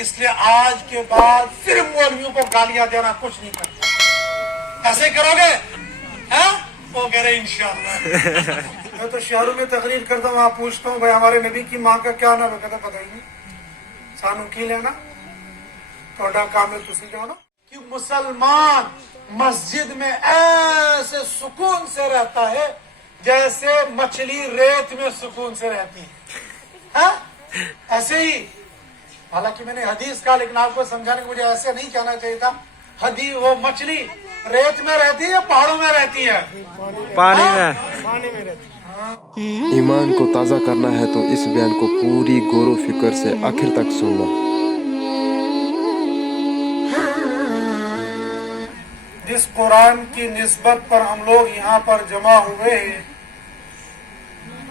اس لیے آج کے بعد صرف مولویوں کو گالیاں دینا کچھ نہیں کرتا. ایسے کرو گے وہ کہہ رہے انشاءاللہ. میں تو شہروں میں تقریر کرتا ہوں, وہاں پوچھتا ہوں بھائی ہمارے نبی کی ماں کا کیا نام ہے, کہتا پتہ ہی نہیں, سانو کی لینا, تھوڑا کام ہے تسی جانو. کہ مسلمان مسجد میں ایسے سکون سے رہتا ہے جیسے مچھلی ریت میں سکون سے رہتی ہے. ایسے ہی, حالانکہ میں نے حدیث کہا لیکن آپ کو سمجھانے کو مجھے ایسے نہیں کہنا چاہیے تھا. حدیث وہ مچھلی ریت میں رہتی ہے یا پہاڑوں میں رہتی ہے؟ پانی میں. ایمان کو تازہ کرنا ہے تو اس بیان کو پوری غور و فکر سے آخر تک سننا. جس قرآن کی نسبت پر ہم لوگ یہاں پر جمع ہوئے ہیں,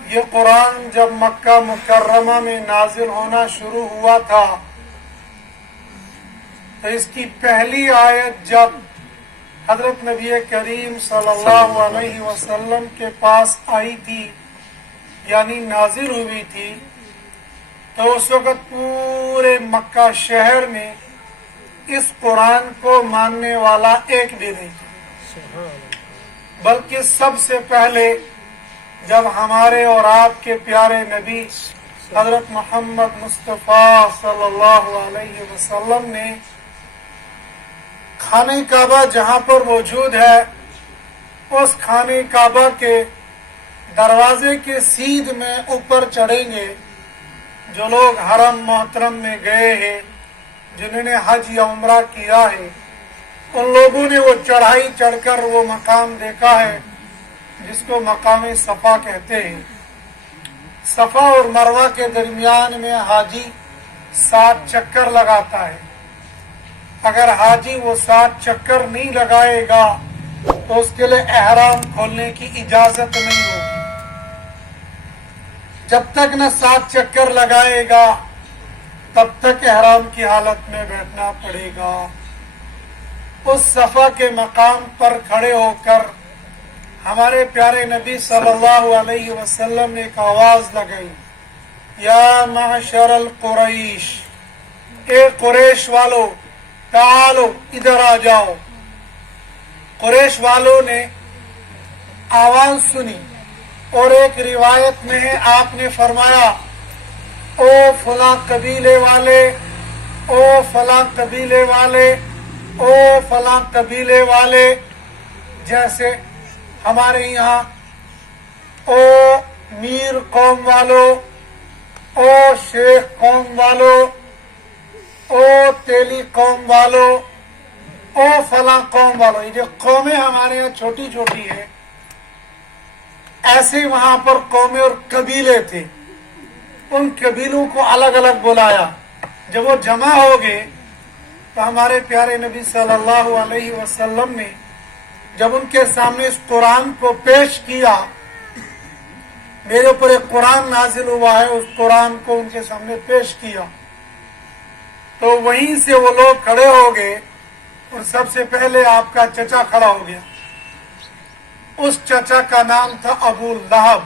یہ قرآن جب مکہ مکرمہ میں نازل ہونا شروع ہوا تھا تو اس کی پہلی آیت جب حضرت نبی کریم صلی اللہ علیہ وسلم کے پاس آئی تھی, یعنی نازل ہوئی تھی, تو اس وقت پورے مکہ شہر میں اس قرآن کو ماننے والا ایک بھی نہیں تھا. بلکہ سب سے پہلے جب ہمارے اور آپ کے پیارے نبی حضرت محمد مصطفیٰ صلی اللہ علیہ وسلم نے خانہ کعبہ جہاں پر موجود ہے, اس خانہ کعبہ کے دروازے کے سیدھ میں اوپر چڑھیں گے. جو لوگ حرم محترم میں گئے ہیں, جنہوں نے حج یا عمرہ کیا ہے, ان لوگوں نے وہ چڑھائی چڑھ کر وہ مقام دیکھا ہے جس کو مقام صفا کہتے ہیں. صفا اور مروہ کے درمیان میں حاجی 7 چکر لگاتا ہے. اگر حاجی وہ 7 چکر نہیں لگائے گا تو اس کے لیے احرام کھولنے کی اجازت نہیں ہوگی. جب تک نہ 7 چکر لگائے گا تب تک احرام کی حالت میں بیٹھنا پڑے گا. اس صفا کے مقام پر کھڑے ہو کر ہمارے پیارے نبی صلی اللہ علیہ وسلم نے ایک آواز لگائی, یا معشر القریش, اے قریش والو, تعالو ادھر آ جاؤ. قریش والوں نے آواز سنی اور ایک روایت میں ہے آپ نے فرمایا, او فلاں قبیلے والے, او فلاں قبیلے والے, او فلاں قبیلے والے. جیسے ہمارے یہاں او میر قوم والو, او شیخ قوم والو, او تیلی قوم والو, او فلاں قوم والو. یہ جو قومیں ہمارے یہاں چھوٹی چھوٹی ہیں, ایسے وہاں پر قومیں اور قبیلے تھے. ان قبیلوں کو الگ الگ بلایا. جب وہ جمع ہو گئے تو ہمارے پیارے نبی صلی اللہ علیہ وسلم نے جب ان کے سامنے اس قرآن کو پیش کیا, میرے اوپر ایک قرآن نازل ہوا ہے, اس قرآن کو ان کے سامنے پیش کیا, تو وہیں سے وہ لوگ کھڑے ہو گئے اور سب سے پہلے آپ کا چچا کھڑا ہو گیا. اس چچا کا نام تھا ابو لہب.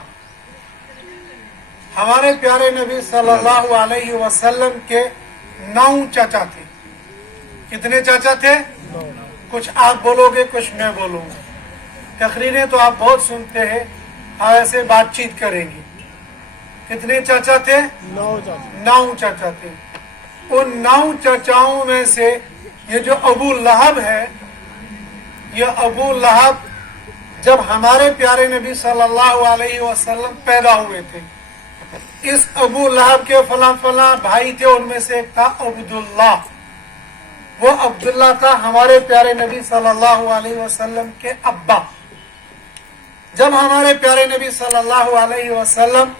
ہمارے پیارے نبی صلی اللہ علیہ وسلم کے 9 چچا تھے. کتنے چچا تھے؟ کچھ آپ بولو گے, کچھ میں بولوں گا. تقریریں تو آپ بہت سنتے ہیں, ہم ایسے بات چیت کریں گے. کتنے چچا تھے؟ 9 چچا تھے. ان 9 چچاؤں میں سے یہ جو ابو لہب ہے, یہ ابو لہب جب ہمارے پیارے نبی صلی اللہ علیہ وسلم پیدا ہوئے تھے, اس ابو لہب کے فلاں فلاں بھائی تھے, ان میں سے ایک تھا عبداللہ. وہ عبداللہ تھا ہمارے پیارے نبی صلی اللہ علیہ وسلم کے ابا. جب ہمارے پیارے نبی صلی اللہ علیہ وسلم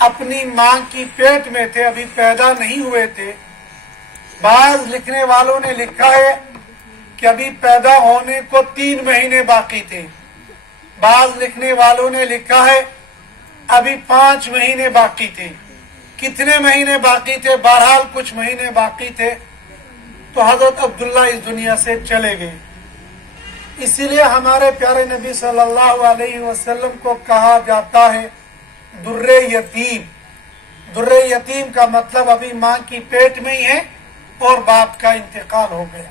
اپنی ماں کی پیٹ میں تھے, ابھی پیدا نہیں ہوئے تھے, بعض لکھنے والوں نے لکھا ہے کہ ابھی پیدا ہونے کو 3 مہینے باقی تھے. بعض لکھنے والوں نے لکھا ہے ابھی 5 مہینے باقی تھے. کتنے مہینے باقی تھے؟ بہرحال کچھ مہینے باقی تھے. تو حضرت عبداللہ اس دنیا سے چلے گئے. اسی لیے ہمارے پیارے نبی صلی اللہ علیہ وسلم کو کہا جاتا ہے در یتیم. در یتیم کا مطلب ابھی ماں کی پیٹ میں ہی ہے और बाप का इंतकाल हो गया।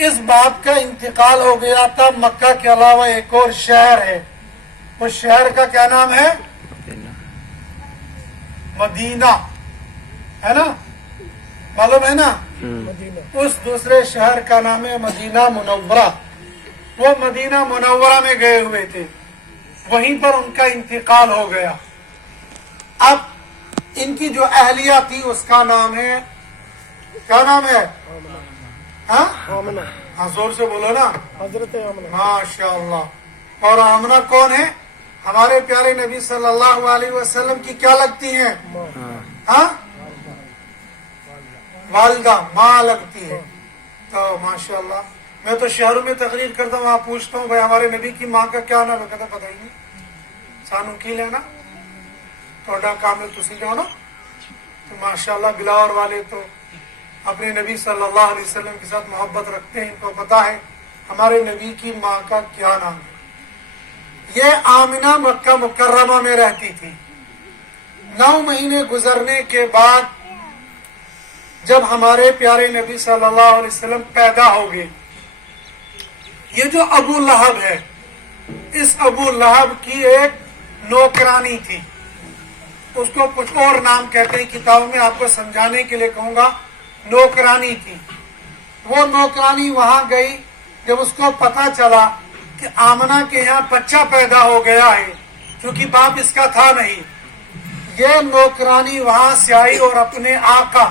इस बाप का इंतकाल हो गया था। मक्का के अलावा एक और शहर है, उस शहर का क्या नाम है? मदीना, है ना? मालूम है ना? उस दूसरे शहर का नाम है मदीना मुनव्वरा। वो मदीना मुनव्वरा में गए हुए थे, वहीं पर उनका इंतकाल हो गया। अब इनकी जो अहलिया थी उसका नाम है, क्या नाम है? हाँ, जोर से बोलो ना। हजरत आमना। माशाअल्लाह। और आमना कौन है? हमारे प्यारे नबी सल्लल्लाहु अलैहि वसल्लम की क्या लगती हैं? हाँ, वालिदा, माँ लगती है। तो माशाअल्लाह, मैं तो शहरों में तकरीर करता हूँ, वहाँ पूछता हूँ भाई हमारे नबी की माँ का क्या नाम है? कहता पता ही नहीं। सानू की लेना थोड़ा काम है, तुसी जानो। तो माशाअल्लाह बिलावर वाले तो अपने नबी सल्लल्लाहु अलैहि वसल्लम के साथ मोहब्बत रखते हैं, इनको पता है हमारे नबी की माँ का क्या नाम है। ये आमिना मक्का मुकर्रमा में रहती थी। 9 महीने गुजरने के बाद जब हमारे प्यारे नबी सल्लल्लाहु अलैहि वसल्लम पैदा हो गए, ये जो अबू लहब है, इस अबू लहब की एक नौकरानी थी, उसको कुछ और नाम कहते हैं, किताबों में आपको समझाने के लिए कहूंगा, नौकरानी थी। वो नौकरानी वहां गई, जब उसको पता चला कि आमना के यहाँ बच्चा पैदा हो गया है, क्योंकि बाप इसका था नहीं, ये नौकरानी वहां से आई और अपने आका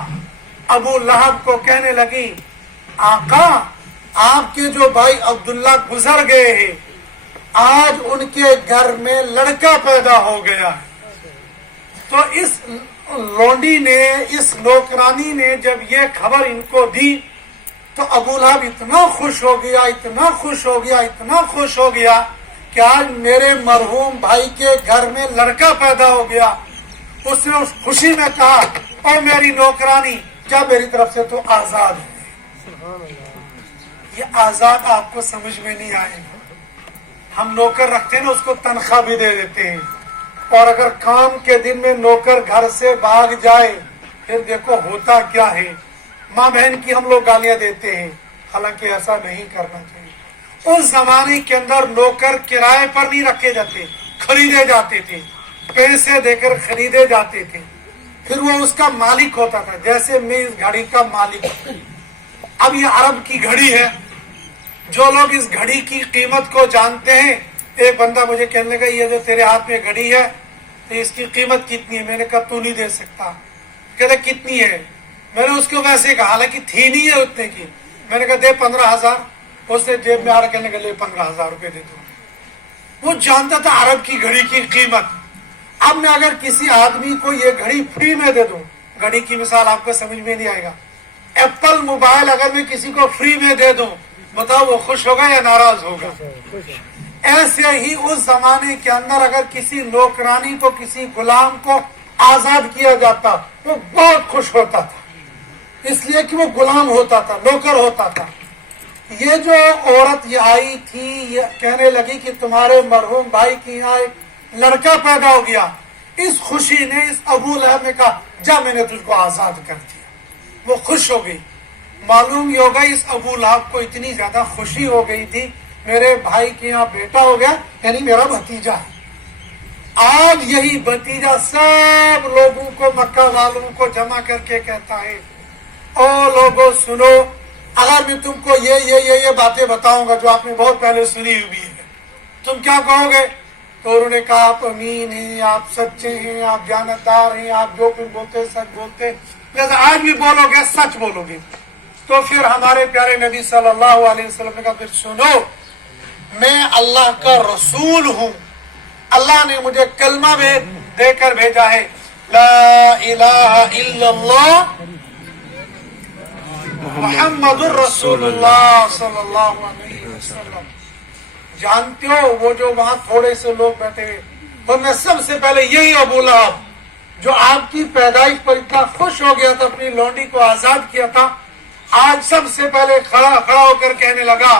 अबू लहब को कहने लगी, आका आपके जो भाई अब्दुल्ला गुजर गए हैं, आज उनके घर में लड़का पैदा हो गया है। तो इस लोंडी ने, इस नौकरानी ने जब ये खबर इनको दी तो अबू लहब इतना खुश हो गया, इतना खुश हो गया, इतना खुश हो गया कि आज मेरे मरहूम भाई के घर में लड़का पैदा हो गया। उसने उस खुशी में कहा, और मेरी नौकरानी क्या मेरी तरफ से तो आजाद है। ये आजाद आपको समझ में नहीं आएगा। हम नौकर रखते हैं ना, उसको तनख्वाह भी दे देते हैं, और अगर काम के दिन में नौकर घर से भाग जाए, फिर देखो होता क्या है। माँ बहन की हम लोग गालियां देते हैं, हालांकि ऐसा नहीं करना चाहिए। उस जमाने के अंदर नौकर किराए पर नहीं रखे जाते, खरीदे जाते थे, पैसे देकर खरीदे जाते थे, फिर वो उसका मालिक होता था। जैसे मैं इस घड़ी का मालिक हूं, अब ये अरब की घड़ी है। जो लोग इस घड़ी की कीमत को जानते हैं, एक बंदा मुझे कहने लगा, ये जो तेरे हाथ में घड़ी है तो इसकी कीमत कितनी है? मैंने कहा तू नहीं दे सकता। कहते कितनी है? मैंने उसको वैसे कहा, हालांकि थी नहीं है उतने की। मैंने कहा दे 15,000। उसने जेब में आ रहा, कहने लगे 15,000 रुपए दे दो। वो जानता था अरब की घड़ी की कीमत। अब मैं अगर किसी आदमी को ये घड़ी फ्री में दे दूं, घड़ी की मिसाल आपको समझ में नहीं आएगा, एप्पल मोबाइल अगर मैं किसी को फ्री में दे दूं, बताओ वो खुश होगा या नाराज होगा? ऐसे ही उस जमाने के अंदर अगर किसी नौकरानी को, किसी गुलाम को आजाद किया जाता, वो बहुत खुश होता था, इसलिए कि वो गुलाम होता था, नौकर होता था। ये जो औरत ये आई थी, ये कहने लगी कि तुम्हारे मरहूम भाई की यहाँ एक लड़का पैदा हो गया। इस खुशी ने इस अबू लहब ने कहा, जा मैंने तुझको आजाद कर दिया। वो खुश हो गई। मालूम ये होगा इस अबू लहब को इतनी ज्यादा खुशी हो गई थी, मेरे भाई के यहाँ बेटा हो गया, यानी मेरा भतीजा है। आज यही भतीजा सब लोगों को, मक्का वालों को जमा करके कहता है, ओ लोगों सुनो, अगर मैं तुमको ये बातें बताऊंगा जो आपने बहुत पहले सुनी हुई है, तुम क्या कहोगे? तो उन्होंने कहा आप अमीन हैं, आप सच्चे हैं, आप जानतदार हैं, आप जो कुछ बोलते सच बोलते। जैसे आज भी बोलोगे सच बोलोगे। तो फिर हमारे प्यारे नबी सल्लल्लाहु अलैहि वसल्लम ने कहा, फिर सुनो, मैं अल्लाह का रसूल हूँ, अल्लाह ने मुझे कलमा देकर भेजा है, ला इलाहा इल्लल्लाह मुहम्मदुर रसूलुल्लाह सल्लल्लाहु अलैहि वसल्लम। जानते हो वो जो वहां थोड़े से लोग बैठे हुए, तो मैं सबसे पहले यही अबू लहब जो आपकी पैदाइश पर इतना खुश हो गया था, अपनी लौंडी को आजाद किया था, आज सबसे पहले खड़ा होकर कहने लगा,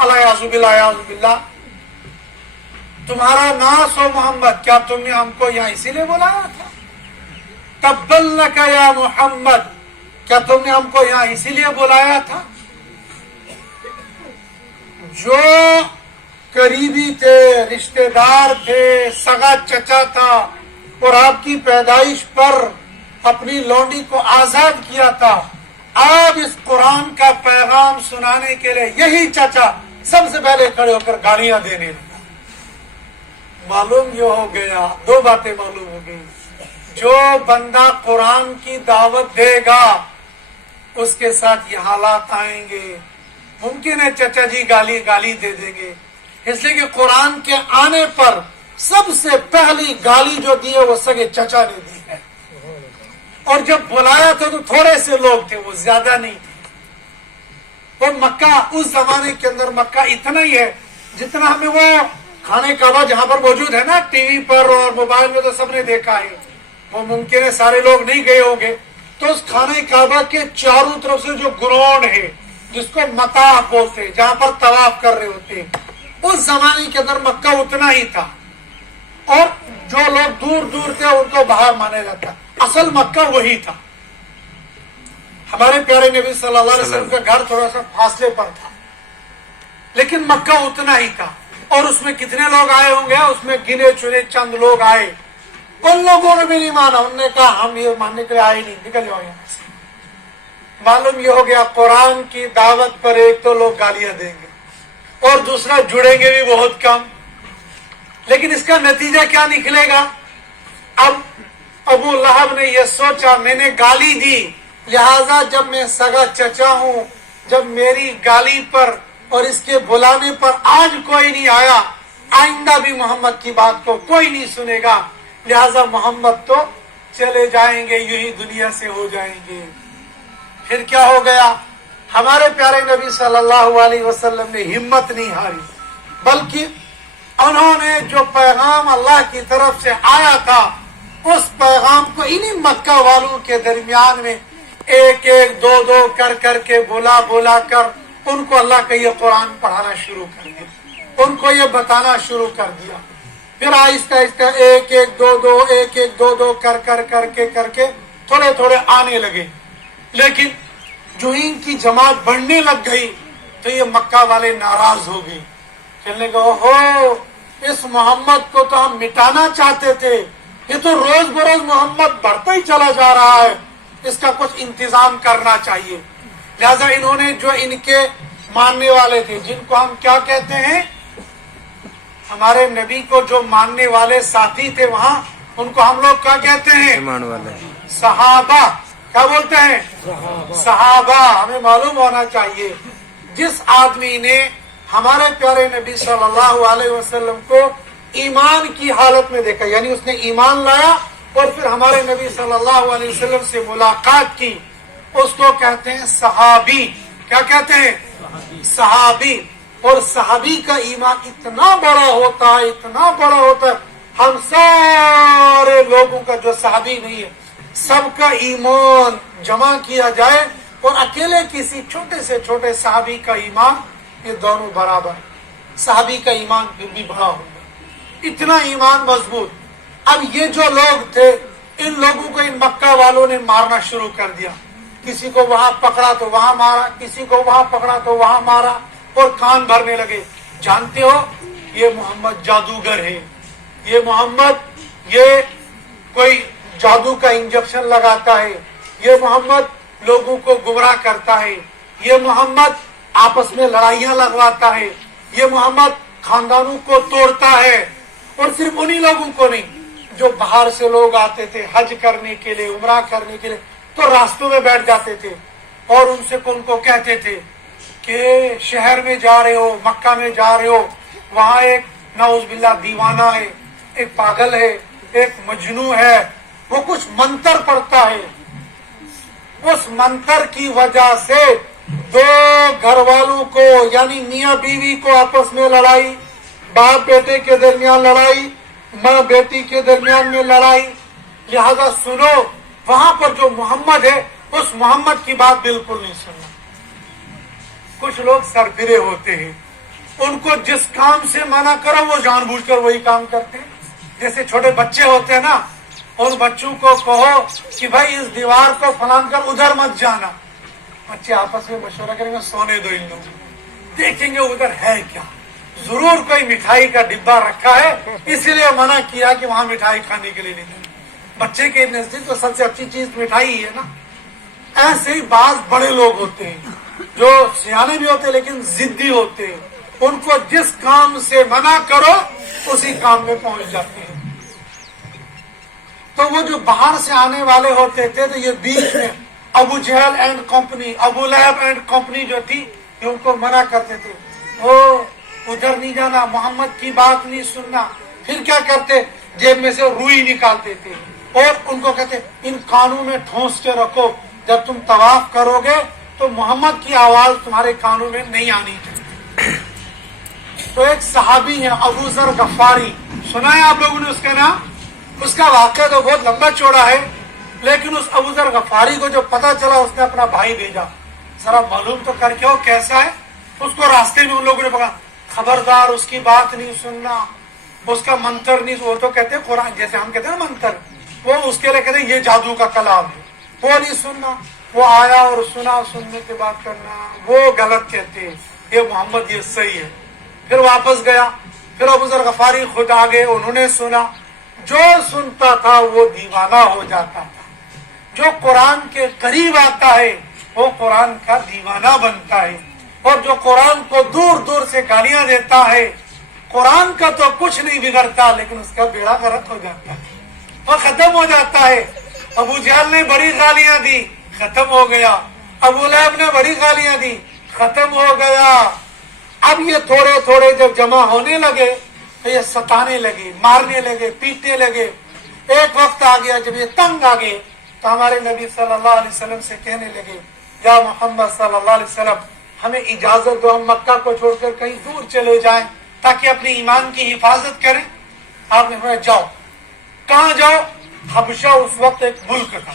अल्लाह तुम्हारा नास हो मोहम्मद, क्या तुमने हमको यहाँ इसीलिए बुलाया था? तब्बलनका या मोहम्मद, क्या तुमने हमको यहाँ इसीलिए बुलाया था? जो करीबी थे, रिश्तेदार थे, सगा चचा था और आपकी पैदाइश पर अपनी लौंडी को आजाद किया था, आज इस कुरान का पैगाम सुनाने के लिए यही चचा सबसे पहले खड़े होकर गालियां देने लगा। मालूम ये हो गया, दो बातें मालूम हो गई। जो बंदा कुरान की दावत देगा उसके साथ ये हालात आएंगे। मुमकिन है चचा जी गाली दे देंगे, इसलिए कि कुरान के आने पर सबसे पहली गाली जो दी है वो सगे चचा ने दी है। और जब बुलाया था तो थोड़े से लोग थे, वो ज्यादा नहीं थे। और मक्का उस जमाने के अंदर मक्का इतना ही है जितना हमें वो खाने काबा जहां पर मौजूद है ना, टीवी पर और मोबाइल में तो सबने देखा है, वो मुमकिन है सारे लोग नहीं गए होंगे। तो उस खाने काबा के चारों तरफ से जो ग्राउंड है जिसको मताफ बोलते हैं, जहां पर तवाफ कर रहे होते हैं, उस जमाने के अंदर मक्का उतना ही था। और जो लोग दूर दूर थे उनको बाहर माना जाता, असल मक्का वही था। हमारे प्यारे नबी सल्लल्लाहु अलैहि वसल्लम का घर थोड़ा सा फासले पर था, लेकिन मक्का उतना ही था। और उसमें कितने लोग आए होंगे? उसमें गिने चुने चंद लोग आए। उन लोगों ने भी नहीं माना, उन्होंने कहा हम ये मानने के लिए आए नहीं, निकल जाओ यहाँ से। मालूम ये हो गया कुरान की दावत पर एक तो लोग गालियां देंगे और दूसरा जुड़ेंगे भी बहुत कम। लेकिन इसका नतीजा क्या निकलेगा? अब अबू लहब ने यह सोचा मैंने गाली दी, लिहाजा जब मैं सगा चचा हूं, जब मेरी गाली पर और इसके बुलाने पर आज कोई नहीं आया, आइंदा भी मोहम्मद की बात को कोई नहीं सुनेगा, लिहाजा मोहम्मद तो चले जाएंगे, यूं ही दुनिया से हो जाएंगे। फिर क्या हो गया? हमारे प्यारे नबी सल्लल्लाहु अलैहि वसल्लम ने हिम्मत नहीं हारी, बल्कि उन्होंने जो पैगाम अल्लाह की तरफ से आया था उस पैगाम को इन्हीं मक्का वालों के दरमियान में एक एक दो दो कर करके बुला कर उनको अल्लाह का ये कुरान पढ़ाना शुरू कर दिया, उनको ये बताना शुरू कर दिया। फिर आहिस्ता आहिस्ता एक एक दो दो करके थोड़े थोड़े आने लगे। लेकिन जो इनकी जमात बढ़ने लग गई तो ये मक्का वाले नाराज हो गए, कहने लगे ओहो इस मोहम्मद को तो हम मिटाना चाहते थे, ये तो रोज बरोज मोहम्मद बढ़ता ही चला जा रहा है, इसका कुछ इंतजाम करना चाहिए। लिहाजा इन्होंने जो इनके मानने वाले थे, जिनको हम क्या कहते हैं, हमारे नबी को जो मानने वाले साथी थे वहां, उनको हम लोग क्या कहते हैं? ईमान वाले, सहाबा। क्या बोलते हैं? सहाबा। हमें मालूम होना चाहिए जिस आदमी ने हमारे प्यारे नबी सल्लल्लाहु अलैहि वसल्लम को ईमान की हालत में देखा, यानी उसने ईमान लाया और फिर हमारे नबी सल्लल्लाहु अलैहि वसल्लम से मुलाकात की, उसको कहते हैं सहाबी। क्या कहते हैं? सहाबी। और सहाबी का ईमान इतना बड़ा होता है, इतना बड़ा होता है, हम सारे लोगों का जो सहाबी नहीं है सबका ईमान जमा किया जाए और अकेले किसी छोटे से छोटे सहाबी का ईमान, ये दोनों बराबर। सहाबी का ईमान फिर भी बड़ा होगा, इतना ईमान मजबूत। अब ये जो लोग थे, इन लोगों को इन मक्का वालों ने मारना शुरू कर दिया। किसी को वहां पकड़ा तो वहां मारा, किसी को वहां पकड़ा तो वहां मारा और कान भरने लगे। जानते हो ये मोहम्मद जादूगर है, ये मोहम्मद ये कोई जादू का इंजेक्शन लगाता है, ये मोहम्मद लोगों को गुमराह करता है, ये मोहम्मद आपस में लड़ाइयां लगवाता है, ये मोहम्मद खानदानों को तोड़ता है। और सिर्फ उन्हीं लोगों को नहीं, जो बाहर से लोग आते थे हज करने के लिए, उमरा करने के लिए, तो रास्तों में बैठ जाते थे और उनसे उनको कहते थे कि शहर में जा रहे हो, मक्का में जा रहे हो, वहां एक नाउज़ुबिल्लाह दीवाना है, एक पागल है, एक मजनू है, वो कुछ मंत्र पढ़ता है। उस मंत्र की वजह से दो घर वालों को, यानी मियाँ बीवी को आपस में लड़ाई, बाप बेटे के दरमियान लड़ाई, माँ बेटी के दरमियान में लड़ाई। लिहाजा सुनो, वहां पर जो मोहम्मद है उस मोहम्मद की बात बिल्कुल नहीं सुनना। कुछ लोग सरफिरे होते हैं, उनको जिस काम से मना करो वो जानबूझकर वही काम करते हैं। जैसे छोटे बच्चे होते हैं ना, उन बच्चों को कहो कि भाई इस दीवार को फलान कर उधर मत जाना। बच्चे आपस में मशवरा करेंगे सोने दो इन लोगों को, देखेंगे उधर है क्या, जरूर कोई मिठाई का डिब्बा रखा है इसीलिए मना किया कि वहां मिठाई खाने के लिए नहीं जाना। बच्चे के नजदीक तो सबसे अच्छी चीज मिठाई ही है ना। ऐसे ही बात बड़े लोग होते हैं जो सियाने भी होते हैं लेकिन जिद्दी होते हैं, उनको जिस काम से मना करो उसी काम में पहुंच जाते हैं। तो वो जो बाहर से आने वाले होते थे तो ये बीच में Abu Jahl and company, Abu Lahab and company जो थी ये उनको मना करते थे, ओ उधर नहीं जाना, मोहम्मद की बात नहीं सुनना। फिर क्या करते, जेब में से रुई निकालते थे और उनको कहते इन कानों में ठोंस के रखो, जब तुम तवाफ करोगे तो मोहम्मद की आवाज तुम्हारे कानों में नहीं आनी चाहिए। तो एक सहाबी है अबू जर गफारी, सुना है आप लोगों ने उसका नाम? उसका वाक़या तो बहुत लंबा चौड़ा है, लेकिन उस अबू जर गफारी को जो पता चला उसने अपना भाई भेजा, जरा मालूम तो करके हो कैसा है। उसको रास्ते में उन लोगों ने पकड़ा, खबरदार उसकी बात नहीं सुनना, उसका मंत्र नहीं, वो तो कहते हैं कुरान जैसे हम कहते हैं ना मंत्र, वो उसके लिए कहते हैं ये जादू का कलाम है, वो नहीं सुनना। वो आया और सुना, सुनने के बाद करना, वो गलत कहते हैं, ये मोहम्मद ये सही है। फिर वापस गया, फिर अबू जर गफारी खुद आ गए, उन्होंने सुना, जो सुनता था वो दीवाना हो जाता था। जो कुरान के करीब आता है वो कुरान का दीवाना बनता है, और जो कुरान को दूर दूर से गालियां देता है, कुरान का तो कुछ नहीं बिगड़ता लेकिन उसका बेड़ा गर्क हो जाता है और खत्म हो जाता है। अबू जहल ने बड़ी गालियां दी, खत्म हो गया। अबू लहब ने बड़ी गालियां दी, खत्म हो गया। अब ये थोड़े थोड़े जब जमा होने लगे तो ये सताने लगे, मारने लगे, पीटने लगे। एक वक्त आ गया जब ये तंग आ गए तो हमारे नबी सल्लल्लाहु अलैहि वसल्लम से कहने लगे, या मोहम्मद सल्लल्लाहु अलैहि वसल्लम हमें इजाजत दो, हम मक्का को छोड़कर कहीं दूर चले जाएं ताकि अपने ईमान की हिफाजत करें। आपने बोला जाओ। कहाँ जाओ? हबशा उस वक्त एक मुल्क था,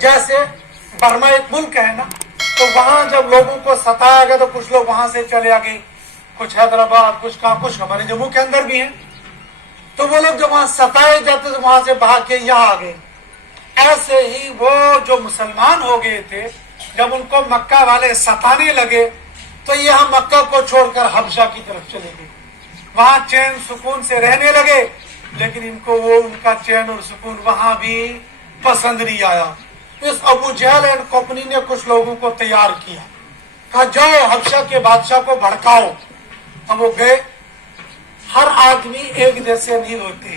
जैसे बर्मा एक मुल्क है ना, तो वहां जब लोगों को सताया गया तो कुछ लोग वहां से चले आ गए, कुछ हैदराबाद, कुछ कहाँ, कुछ हमारे जम्मू के अंदर भी हैं। तो वो लोग जब वहां सताए जाते तो वहां से भाग के यहाँ आ गए। ऐसे ही वो जो मुसलमान हो गए थे, जब उनको मक्का वाले सताने लगे तो ये हम मक्का को छोड़कर हबशा की तरफ चले गए, वहां चैन सुकून से रहने लगे। लेकिन इनको वो उनका चैन और सुकून वहां भी पसंद नहीं आया। इस अबू जहल एंड कंपनी ने कुछ लोगों को तैयार किया, कहा जाओ हबशा के बादशाह को भड़काओ। अब वो गए। हर आदमी एक जैसे नहीं होते,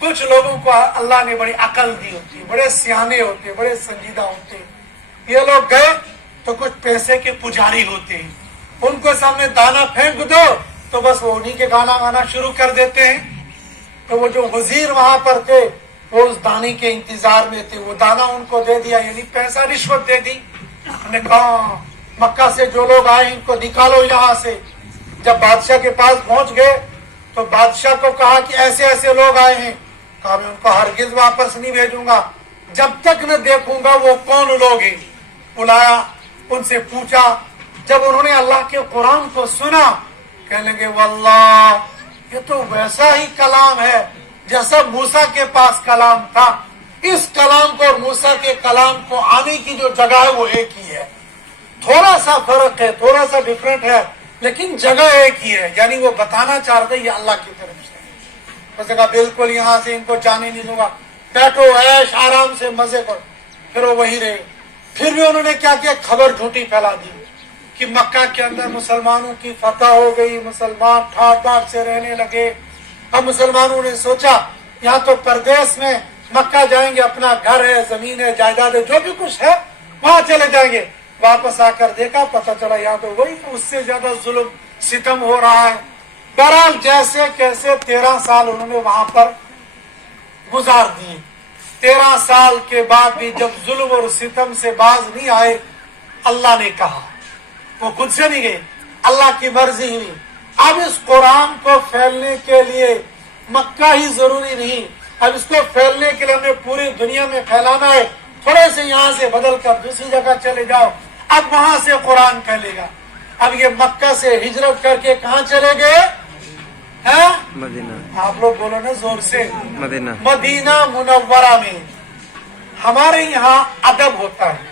कुछ लोगों को अल्लाह ने बड़ी अकल दी होती है, बड़े सियाने होते, बड़े संजीदा होते। ये लोग गए तो कुछ पैसे के पुजारी होते हैं, उनको सामने दाना फेंक दो तो बस वो उन्हीं के गाना गाना शुरू कर देते हैं। तो वो जो वजीर वहां पर थे वो उस दाने के इंतजार में थे, वो दाना उनको दे दिया, यानी पैसा रिश्वत दे दी। हमने कहा मक्का से जो लोग आए इनको निकालो यहाँ से। जब बादशाह के पास पहुंच गए तो बादशाह को कहा कि ऐसे ऐसे लोग आए हैं। कहा मैं उनको हरगिज वापस नहीं भेजूंगा जब तक न देखूंगा वो कौन लोग हैं। बुलाया, उनसे पूछा। जब उन्होंने अल्लाह के कुरान को सुना, कहने लगे वल्लाह ये तो वैसा ही कलाम है जैसा मूसा के पास कलाम था। इस कलाम को और मूसा के कलाम को आने की जो जगह है वो एक ही है, थोड़ा सा फर्क है, थोड़ा सा डिफरेंट है, लेकिन जगह एक ही है। यानी वो बताना चाह रहे ये अल्लाह की तरफ से। उसने कहा बिल्कुल यहाँ से इनको जाने नहीं दूंगा, बैठो ऐश आराम से मजे करो। फिर वो वही रहे। फिर भी उन्होंने क्या किया, खबर झूठी फैला दी कि मक्का के अंदर मुसलमानों की फतह हो गई, मुसलमान ठाट बाट से रहने लगे। अब मुसलमानों ने सोचा यहाँ तो परदेश में, मक्का जाएंगे, अपना घर है, जमीन है, जायदाद है, जो भी कुछ है वहां चले जाएंगे। वापस आकर देखा, पता चला यहाँ तो वही उससे ज्यादा जुल्म सितम हो रहा है। बहरहाल जैसे कैसे 13 साल उन्होंने वहां पर गुजार दिए। 13 साल के बाद भी जब जुल्म और सितम से बाज नहीं आए, अल्लाह ने कहा, वो खुद से नहीं गए, अल्लाह की मर्जी हुई। अब इस कुरान को फैलने के लिए मक्का ही जरूरी नहीं, अब इसको फैलने के लिए हमें पूरी दुनिया में फैलाना है। थोड़े से यहाँ से बदल कर दूसरी जगह चले जाओ, अब वहां से कुरान फैलेगा। अब ये मक्का से हिजरत करके कहाँ चले गए? है? मदीना आप लोग बोलो ना जोर से। मदीना मदीना मुनव्वरा में हमारे यहाँ अदब होता है।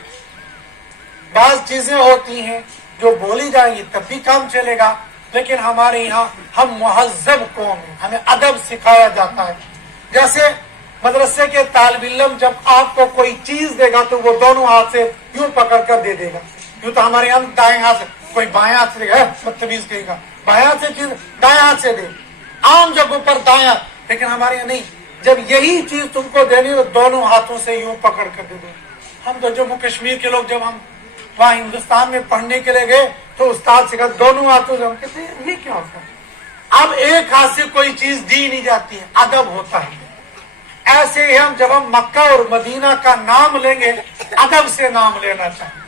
बाज चीजें होती हैं जो बोली जाएंगी तब भी काम चलेगा, लेकिन हमारे यहाँ हम मुहज्जब कौम हैं, हमें अदब सिखाया जाता है। जैसे मदरसे के तालिब इल्म जब आपको कोई चीज देगा तो वो दोनों हाथ से यूं पकड़ कर दे देगा। यूं तो हमारे यहाँ दाएं हाथ से, कोई बाएं हाथ से देगा, बदतमीज कहेगा बाएं हाथ से चीज दाएं हाथ से दे, आम जगहों पर दाएं हाथ, लेकिन हमारे यहाँ नहीं। जब यही चीज तुमको देनी तो दोनों हाथों से यूं पकड़ कर दे दो। हम तो जम्मू कश्मीर के लोग जब हम वहाँ हिंदुस्तान में पढ़ने के लिए गए तो उस्ताद से कहा दोनों हाथों से, हम कहते हैं ये क्या होता है? अब एक हाथ से कोई चीज दी नहीं जाती है, अदब होता है। ऐसे ही हम जब हम मक्का और मदीना का नाम लेंगे अदब से नाम लेना चाहिए।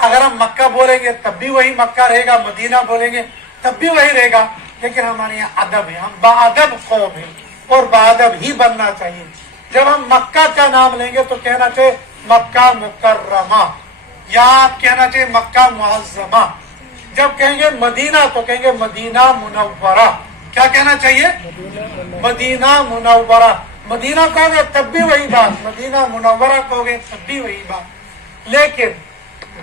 अगर हम मक्का बोलेंगे तब भी वही मक्का रहेगा, मदीना बोलेंगे तब भी वही रहेगा, लेकिन हमारे यहाँ अदब है, हम बाअदब कौम है और बाअदब ही बनना चाहिए। जब हम मक्का का नाम लेंगे तो कहना चाहिए मक्का मुकर्रमा, या कहना चाहिए मक्का मुअज़्ज़मा। जब कहेंगे मदीना तो कहेंगे मदीना मुनव्वरा। क्या कहना चाहिए? Medina Munawwara. मदीना कहोगे तब भी वही बात, मदीना मुनव्वरा कहोगे तब भी वही बात। लेकिन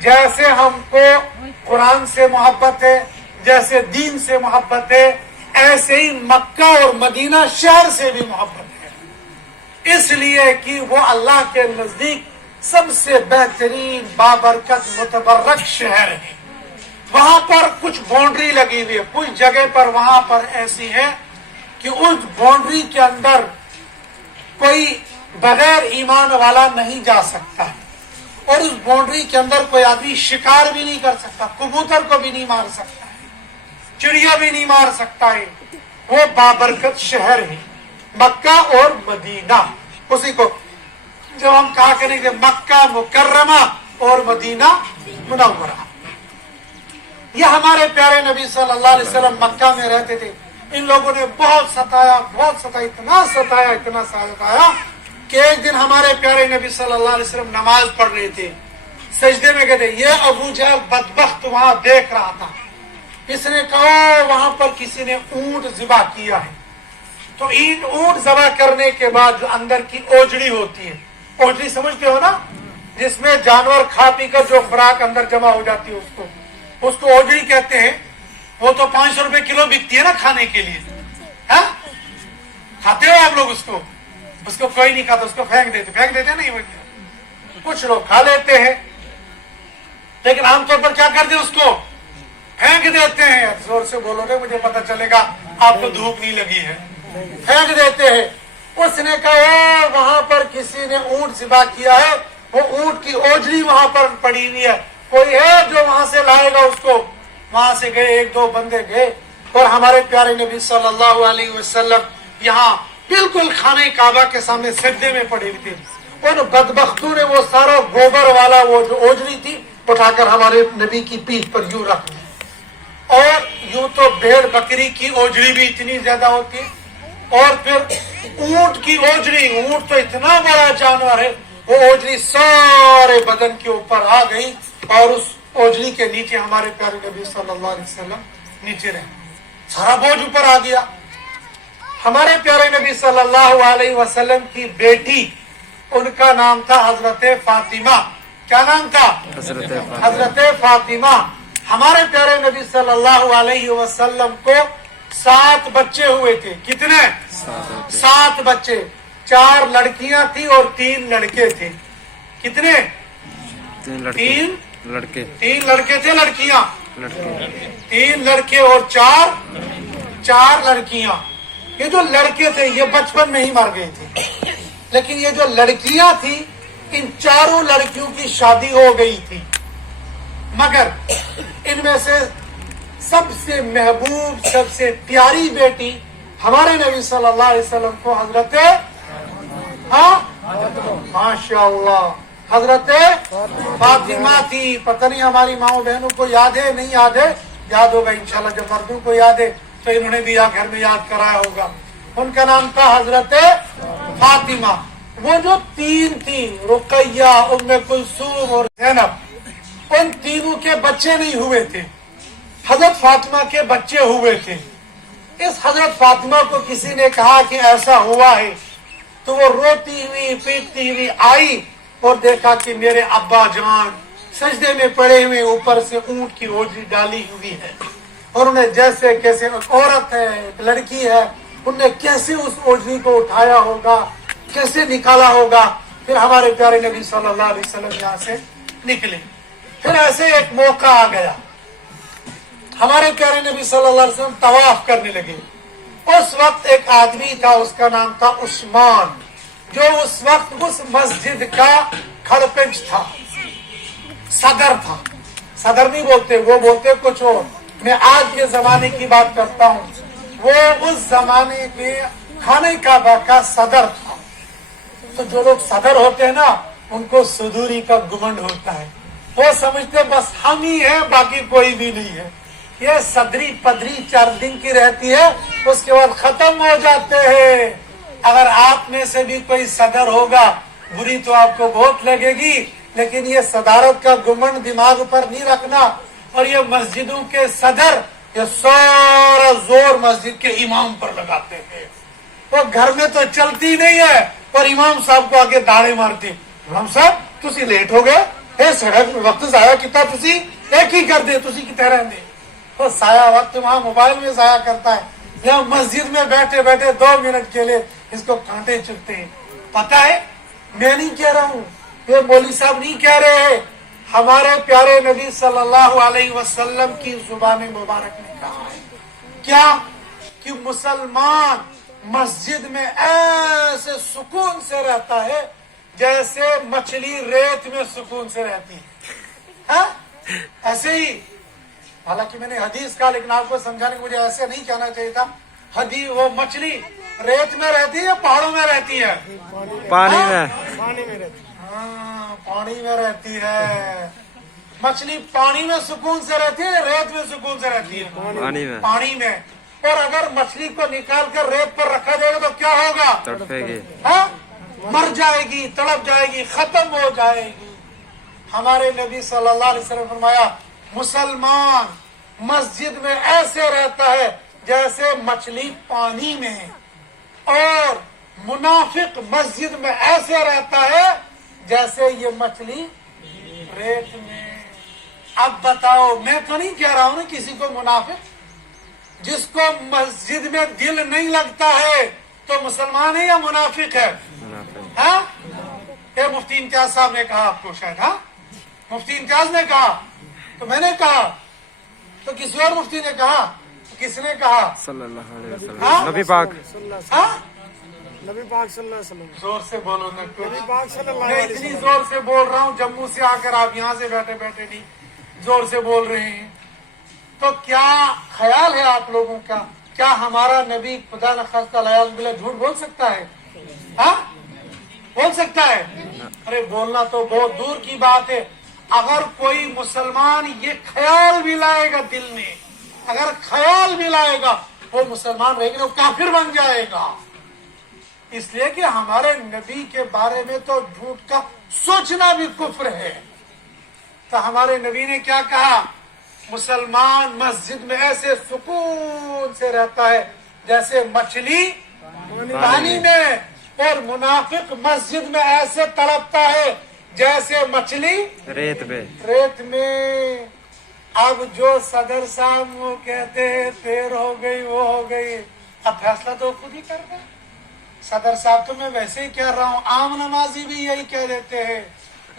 जैसे हमको कुरान से मोहब्बत है, जैसे दीन से मोहब्बत है, ऐसे ही मक्का और मदीना शहर से भी मोहब्बत है, इसलिए कि वो अल्लाह के नजदीक सबसे बेहतरीन बाबरकत मुतबर्रक शहर है। वहां पर कुछ बाउंड्री लगी हुई है, कुछ जगह पर वहां पर ऐसी है कि उस बाउंड्री के अंदर कोई बगैर ईमान वाला नहीं जा सकता, और उस बाउंड्री के अंदर कोई आदमी शिकार भी नहीं कर सकता, कबूतर को भी नहीं मार सकता है, चिड़िया भी नहीं मार सकता है। वो बाबरकत शहर है मक्का और मदीना। उसी को जब हम कहा करेंगे मक्का मुकर्रमा और मदीना मुनव्वरा। ये हमारे प्यारे नबी सल्लल्लाहु अलैहि वसल्लम मक्का में रहते थे। इन लोगों ने बहुत सताया, इतना सताया कि एक दिन हमारे प्यारे नबी सल्लल्लाहु अलैहि वसल्लम नमाज पढ़ रहे थे, सजदे में गए थे। ये अबू जहल बदबख्त वहां देख रहा था। इसने कहा वहां पर किसी ने ऊंट ज़िबा किया है। तो इन ऊंट ज़िबा करने के बाद जो अंदर की ओजड़ी होती है, ओजड़ी समझते हो ना, जिसमें जानवर खा पी कर जो खुराक अंदर जमा हो जाती है उसको ओजड़ी कहते हैं। वो तो 500 रुपए किलो बिकती है ना खाने के लिए, है? खाते हो आप लोग उसको कोई नहीं खाता, उसको फेंक देते नहीं, कुछ लोग खा लेते हैं, लेकिन आमतौर पर क्या करते हैं, उसको फेंक देते हैं। जोर से बोलोगे मुझे पता चलेगा आपको धूप नहीं लगी है। फेंक देते हैं। उसने कहा वहां पर किसी ने ऊंट ज़िबा किया है, वो ऊंट की ओजड़ी वहां पर पड़ी हुई है, कोई है जो वहां से लाएगा उसको। वहां से गए, एक दो बंदे गए, और हमारे प्यारे नबी सल्लल्लाहु अलैहि वसल्लम यहाँ बिल्कुल खाने काबा के सामने सजदे में पड़े हुए थे। उन बदबख्तों ने वो सारा गोबर वाला वो जो ओजड़ी थी उठाकर हमारे नबी की पीठ पर यूं रख दी। और यूं तो भेड़ बकरी की ओजड़ी भी इतनी ज्यादा होती है, और फिर ऊंट की ओजड़ी, ऊंट तो इतना बड़ा जानवर है, वो ओजड़ी सारे बदन के ऊपर आ गई, और उस ओजड़ी के नीचे हमारे प्यारे नबी सल्लल्लाहु अलैहि वसल्लम नीचे रहे, सारा बोझ ऊपर आ गया। हमारे प्यारे नबी सल्लल्लाहु अलैहि वसल्लम की बेटी, उनका नाम था हजरत फातिमा। क्या नाम था? हजरत फातिमा। हमारे प्यारे नबी सल्लल्लाहु अलैहि वसल्लम को 7 बच्चे हुए थे। कितने? 7 बच्चे। 4 लड़कियां थी और 3 लड़के थे। कितने? 3 लड़के 3 लड़के थे, लड़कियां 3 लड़के और 4 लड़कियां। ये जो लड़के थे ये बचपन में ही मर गए थे, लेकिन ये जो लड़कियां थी, इन 4 लड़कियों की शादी हो गई थी। मगर इनमें से सबसे महबूब, सबसे प्यारी बेटी हमारे नबी सल्लल्लाहु अलैहि वसल्लम को हजरत माशाअल्लाह हजरत फातिमा थी। पता नहीं हमारी माओ बहनों को याद है, नहीं याद है? याद होगा इंशाल्लाह। जब मर्दों को याद है तो इन्होंने भी घर में याद कराया होगा। उनका नाम था हजरत फातिमा। वो जो 3 थी, रुकैया, उम्मे कुलसूम और ज़ैनब, उन तीनों के बच्चे नहीं हुए थे, हजरत फातिमा के बच्चे हुए थे। इस हजरत फातिमा को किसी ने कहा कि ऐसा हुआ है, तो वो रोती हुई पीटती हुई आई और देखा कि मेरे अब्बा जान सजदे में पड़े हुए, ऊपर से ऊंट की ओढ़नी डाली हुई है, और उन्हें जैसे कैसे औरत है, एक लड़की है, उनने कैसे उस ओढ़नी को उठाया होगा, कैसे निकाला होगा। फिर हमारे प्यारे नबी सल्लल्लाहु अलैहि वसल्लम यहाँ से निकले। फिर ऐसे एक मौका आ गया, हमारे प्यारे नबी सल्लल्लाहु अलैहि वसल्लम तवाफ करने लगे। उस वक्त एक आदमी था, उसका नाम था उस्मान, जो उस वक्त उस मस्जिद का खड़पेंच था, सदर था। सदर नहीं बोलते, वो बोलते कुछ और। मैं आज के जमाने की बात करता हूँ, वो उस जमाने के खाने काबा का सदर था। तो जो लोग सदर होते हैं ना, उनको सुदूरी का घुमंड होता है, वो समझते बस हम ही हैं, बाकी कोई भी नहीं है। ये सदरी पदरी 4 दिन की रहती है, उसके बाद खत्म हो जाते हैं। अगर आप में से भी कोई सदर होगा, बुरी तो आपको बहुत लगेगी, लेकिन ये सदारत का घुमंड दिमाग पर नहीं रखना। और ये मस्जिदों के सदर, ये सारा जोर मस्जिद के इमाम पर लगाते हैं। वो घर में तो चलती नहीं है, और इमाम साहब को आगे दाड़े मारते, इमाम साहब तुसी लेट हो गए, ए सड़क वक्त जाया कितना, तुसी एक ही कर दे, तुसी कितने रहने। तो साया वक्त वहां मोबाइल में जाया करता है, या मस्जिद में बैठे बैठे 2 मिनट के लिए इसको कांटे चुभते हैं। पता है, मैं नहीं कह रहा हूँ, ये मौलवी साहब नहीं कह रहे हैं, हमारे प्यारे नबी सल्लल्लाहु अलैहि वसल्लम की जुबान मुबारक ने कहा है क्या, कि मुसलमान मस्जिद में ऐसे सुकून से रहता है जैसे मछली रेत में सुकून से रहती है। हाँ? ऐसे ही, हालांकि मैंने हदीस कहा, लेकिन आपको समझाने के मुझे ऐसे नहीं कहना चाहिए था। हदीस, वो मछली रेत में रहती है या पहाड़ों में रहती है? पानी में रहती। हाँ, पानी में रहती है। मछली पानी में सुकून से रहती है, रेत में सुकून से रहती है? पानी में। और अगर मछली को निकाल कर रेत पर रखा जाएगा तो क्या होगा? तड़पेगी। हाँ? मर जाएगी, तड़प जाएगी, खत्म हो जाएगी। हमारे नबी सल्लल्लाहु अलैहि वसल्लम फरमाया, मुसलमान मस्जिद में ऐसे रहता है जैसे मछली पानी में, और मुनाफिक मस्जिद में ऐसे रहता है जैसे ये मछली रेत में। अब बताओ, मैं तो नहीं कह रहा हूं ना किसी को मुनाफिक, जिसको मस्जिद में दिल नहीं लगता है तो मुसलमान है या मुनाफिक है? हाँ? ये मुफ्ती इम्तियाज साहब ने कहा आपको शायद। हाँ, मुफ्ती इम्तियाज ने कहा, तो मैंने कहा, तो किसी और मुफ्ती ने कहा, तो किसने कहा? सल्लल्लाहु अलैहि वसल्लम। हाँ? नबी पाक। हाँ? नबी पाक सल्लल्लाहु अलैहि वसल्लम। जोर से बोलो ना कुछ। नबी पाक सल्लल्लाहु मैं अलैहि इतनी वसल्लम। जोर से बोल रहा हूँ, जम्मू से आकर आप यहाँ से बैठे बैठे नहीं जोर से बोल रहे हैं। तो क्या ख्याल है आप लोगों का, क्या हमारा नबी खुदा न खास्ता बिल्ला झूठ बोल सकता है? हाँ, बोल सकता है? अरे बोलना तो बहुत दूर की बात है। अगर कोई मुसलमान ये ख्याल भी लाएगा दिल में, अगर ख्याल भी लाएगा, वो मुसलमान रहेगा, वो काफिर बन जाएगा। इसलिए कि हमारे नबी के बारे में तो झूठ का सोचना भी कुफ्र है। तो हमारे नबी ने क्या कहा, मुसलमान मस्जिद में ऐसे सुकून से रहता है जैसे मछली पानी में, और मुनाफिक मस्जिद में ऐसे तड़पता है जैसे मछली रेत में। अब जो सदर साहब वो कहते हैं देर हो गई, वो हो गई, अब फैसला तो खुद ही कर गए। सदर साहब तो मैं वैसे ही कह रहा हूँ, आम नमाजी भी यही कह देते हैं,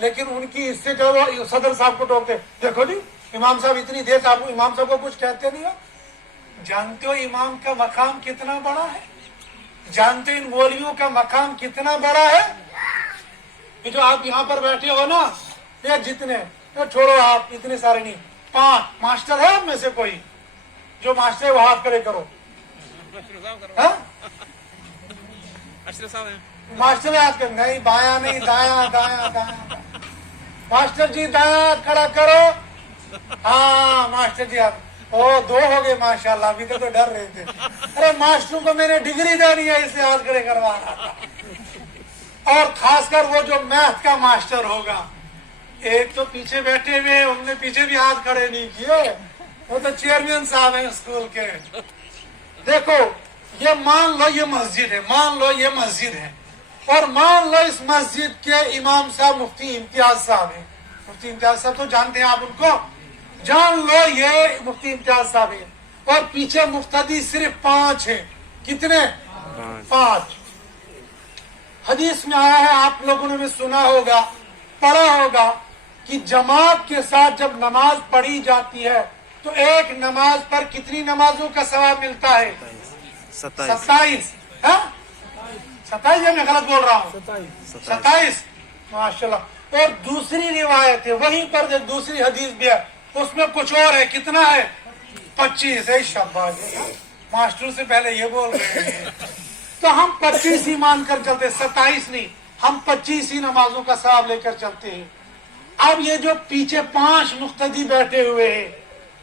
लेकिन उनकी इससे जो सदर साहब को टोकते, देखो जी इमाम साहब इतनी देर आप इमाम साहब को कुछ कहते नहीं हो। जानते हो इमाम का मकाम कितना बड़ा है? जानते हो इन मौलवियों का मकाम कितना बड़ा है? ये जो आप यहाँ पर बैठे हो ना, ये जितने, ये छोड़ो आप, इतने सारे नहीं, 5 मास्टर है आप में से कोई जो मास्टर है वो हाथ करे करो। मास्टर हाथ कर, नहीं बाया नहीं, दाया दाया दाया। मास्टर जी दाया खड़ा करो। हाँ मास्टर जी आप, ओ 2 हो गए माशाल्लाह, अभी तो डर रहे थे। अरे मास्टरों को मैंने डिग्री देनी है, इसलिए हाथ खड़े करवा रहा था। और खासकर वो जो मैथ का मास्टर होगा, एक तो पीछे बैठे हुए, उनने पीछे भी हाथ खड़े नहीं किए, वो तो चेयरमैन साहब हैं स्कूल के। देखो ये मान लो ये मस्जिद है, मान लो ये मस्जिद है, और मान लो इस मस्जिद के इमाम साहब मुफ्ती इम्तियाज साहब हैं। मुफ्ती इम्तियाज साहब तो जानते हैं आप उनको, जान लो ये मुफ्ती इम्तियाज साहब हैं, और पीछे मुफ्तदी सिर्फ 5 हैं। कितने? 5। हदीस में आया है, आप लोगों ने भी सुना होगा, पढ़ा होगा कि जमात के साथ जब नमाज पढ़ी जाती है तो एक नमाज पर कितनी नमाजों का सवाब मिलता है? 27। 27 है, मैं गलत बोल रहा हूँ? 27। माशाल्लाह। और दूसरी रिवायत है, वहीं पर दूसरी हदीस भी है, उसमें कुछ और है। कितना है? 25 है। शाबाश, मास्टर से पहले ये बोल रहे हैं। तो हम 25 ही मानकर चलते, 27 नहीं, हम 25 ही नमाजों का सवाब लेकर चलते हैं। अब ये जो पीछे 5 मुख्तदी बैठे हुए हैं,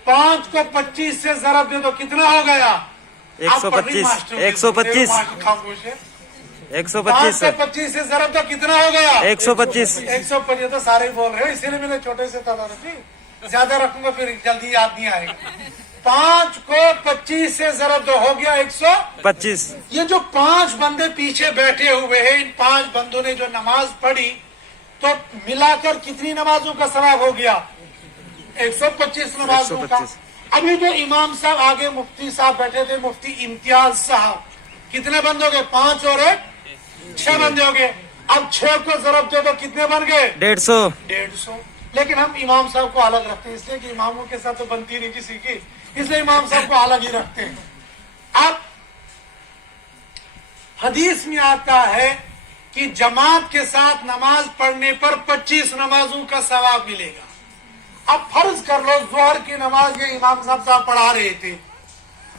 5 को 25 से जरब दे दो, कितना हो गया? 125। 125। खामोश है। 125 से 25 से जरब तो कितना हो गया? 125। 125 तो सारे ही बोल रहे हो, इसीलिए मैंने छोटे से तादाद ज्यादा रखूंगा, फिर जल्दी याद नहीं आएगा। 5 को 25 से जरब दो, हो गया 125। ये जो 5 बंदे पीछे बैठे हुए हैं, इन 5 बंदों ने जो नमाज पढ़ी, तो मिलाकर कितनी नमाजों का सवाब हो गया? 125 नमाजों का। अभी जो इमाम साहब आगे मुफ्ती साहब बैठे थे, मुफ्ती इम्तियाज साहब, कितने बंदे हो गए? 5 और 1 6 बंदे हो गए। अब 6 को जरब दे तो कितने बन गए? 150। 150। लेकिन हम इमाम साहब को अलग रखते हैं, इसलिए कि इमामों के साथ तो बनती नहीं किसी की, इसलिए इमाम साहब को अलग ही रखते हैं। अब हदीस में आता है कि जमात के साथ नमाज पढ़ने पर 25 नमाजों का सवाब मिलेगा। अब फर्ज कर लो जोहर की नमाज ये इमाम साहब पढ़ा रहे थे,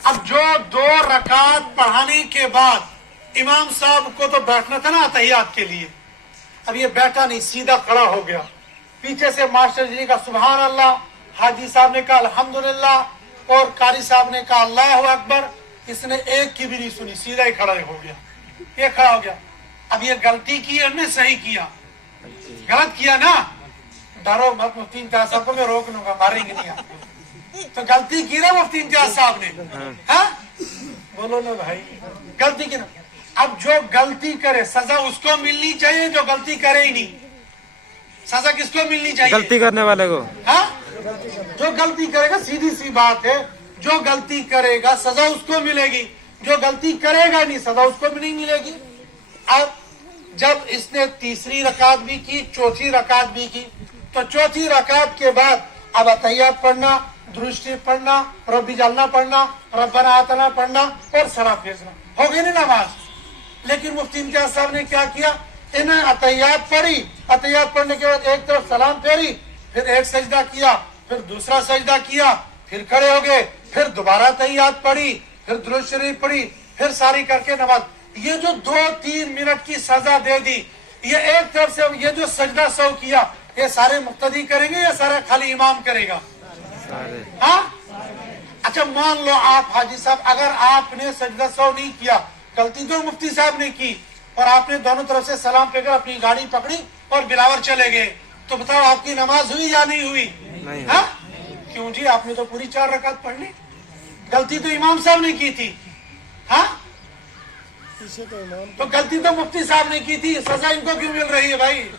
अब जो 2 रकात पढ़ाने के बाद इमाम साहब को तो बैठना था ना तहियात के लिए, अब ये बैठा नहीं, सीधा खड़ा हो गया। पीछे से मास्टर जी का सुभान अल्लाह, हाजी साहब ने कहा अल्हम्दुलिल्लाह, और कारी साहब ने कहा अल्लाहु अकबर। इसने एक की भी नहीं सुनी, सीधा ही खड़ा हो गया, ये खड़ा हो गया। अब ये गलती की हमने, सही किया? गलत किया ना, डरो मत, मुफ्ती इम्तियाज साहब को मैं रोक लूंगा, मारेंगे नहीं आपको। तो गलती की ना मुफ्ती इम्तियाज साहब ने, हाँ बोलो ना भाई, गलती की ना। अब जो गलती करे सजा उसको मिलनी चाहिए, जो गलती करे ही नहीं, सजा किसको मिलनी चाहिए? गलती करने वाले को। हाँ, जो गलती करेगा, सीधी सी बात है, जो गलती करेगा सजा उसको मिलेगी, जो गलती करेगा नहीं सजा उसको भी नहीं मिलेगी। अब जब इसने तीसरी रकात भी की, चौथी रकात भी की, तो चौथी रकात के बाद अब अतहियात पढ़ना, दुरूद पढ़ना, रब्बी जलना पढ़ना, रब्बना आतना पढ़ना और सलाम भेजना, हो गई ना नमाज। लेकिन मुफ्ती इम्तियाज साहब ने क्या किया? इन्हें अतहियात पढ़ी, अतहियात पढ़ने के बाद एक तरफ सलाम फेरी, फिर एक सजदा किया, फिर दूसरा सजदा किया, फिर खड़े हो गए, फिर दोबारा तहियात पढ़ी, फिर दुरूद शरीफ पढ़ी, फिर सारी करके नमाज। ये जो 2-3 मिनट की सजा दे दी, ये एक तरफ से ये जो सजदा सौ किया, ये सारे मुक्तदी करेंगे या सारा खाली इमाम करेगा? हाँ, अच्छा मान लो आप हाजी साहब, अगर आपने सजदा सौ नहीं किया, गलती तो मुफ्ती साहब ने की, और आपने दोनों तरफ से सलाम फेंकर अपनी गाड़ी पकड़ी और बिलावर चले गए, तो बताओ आपकी नमाज हुई या नहीं हुई? नहीं। हाँ? क्यों जी, आपने तो पूरी 4 रकात पढ़ ली, गलती तो इमाम साहब ने की थी। हाँ, तो गलती तो मुफ्ती साहब ने की थी, सजा इनको क्यों मिल रही है भाई?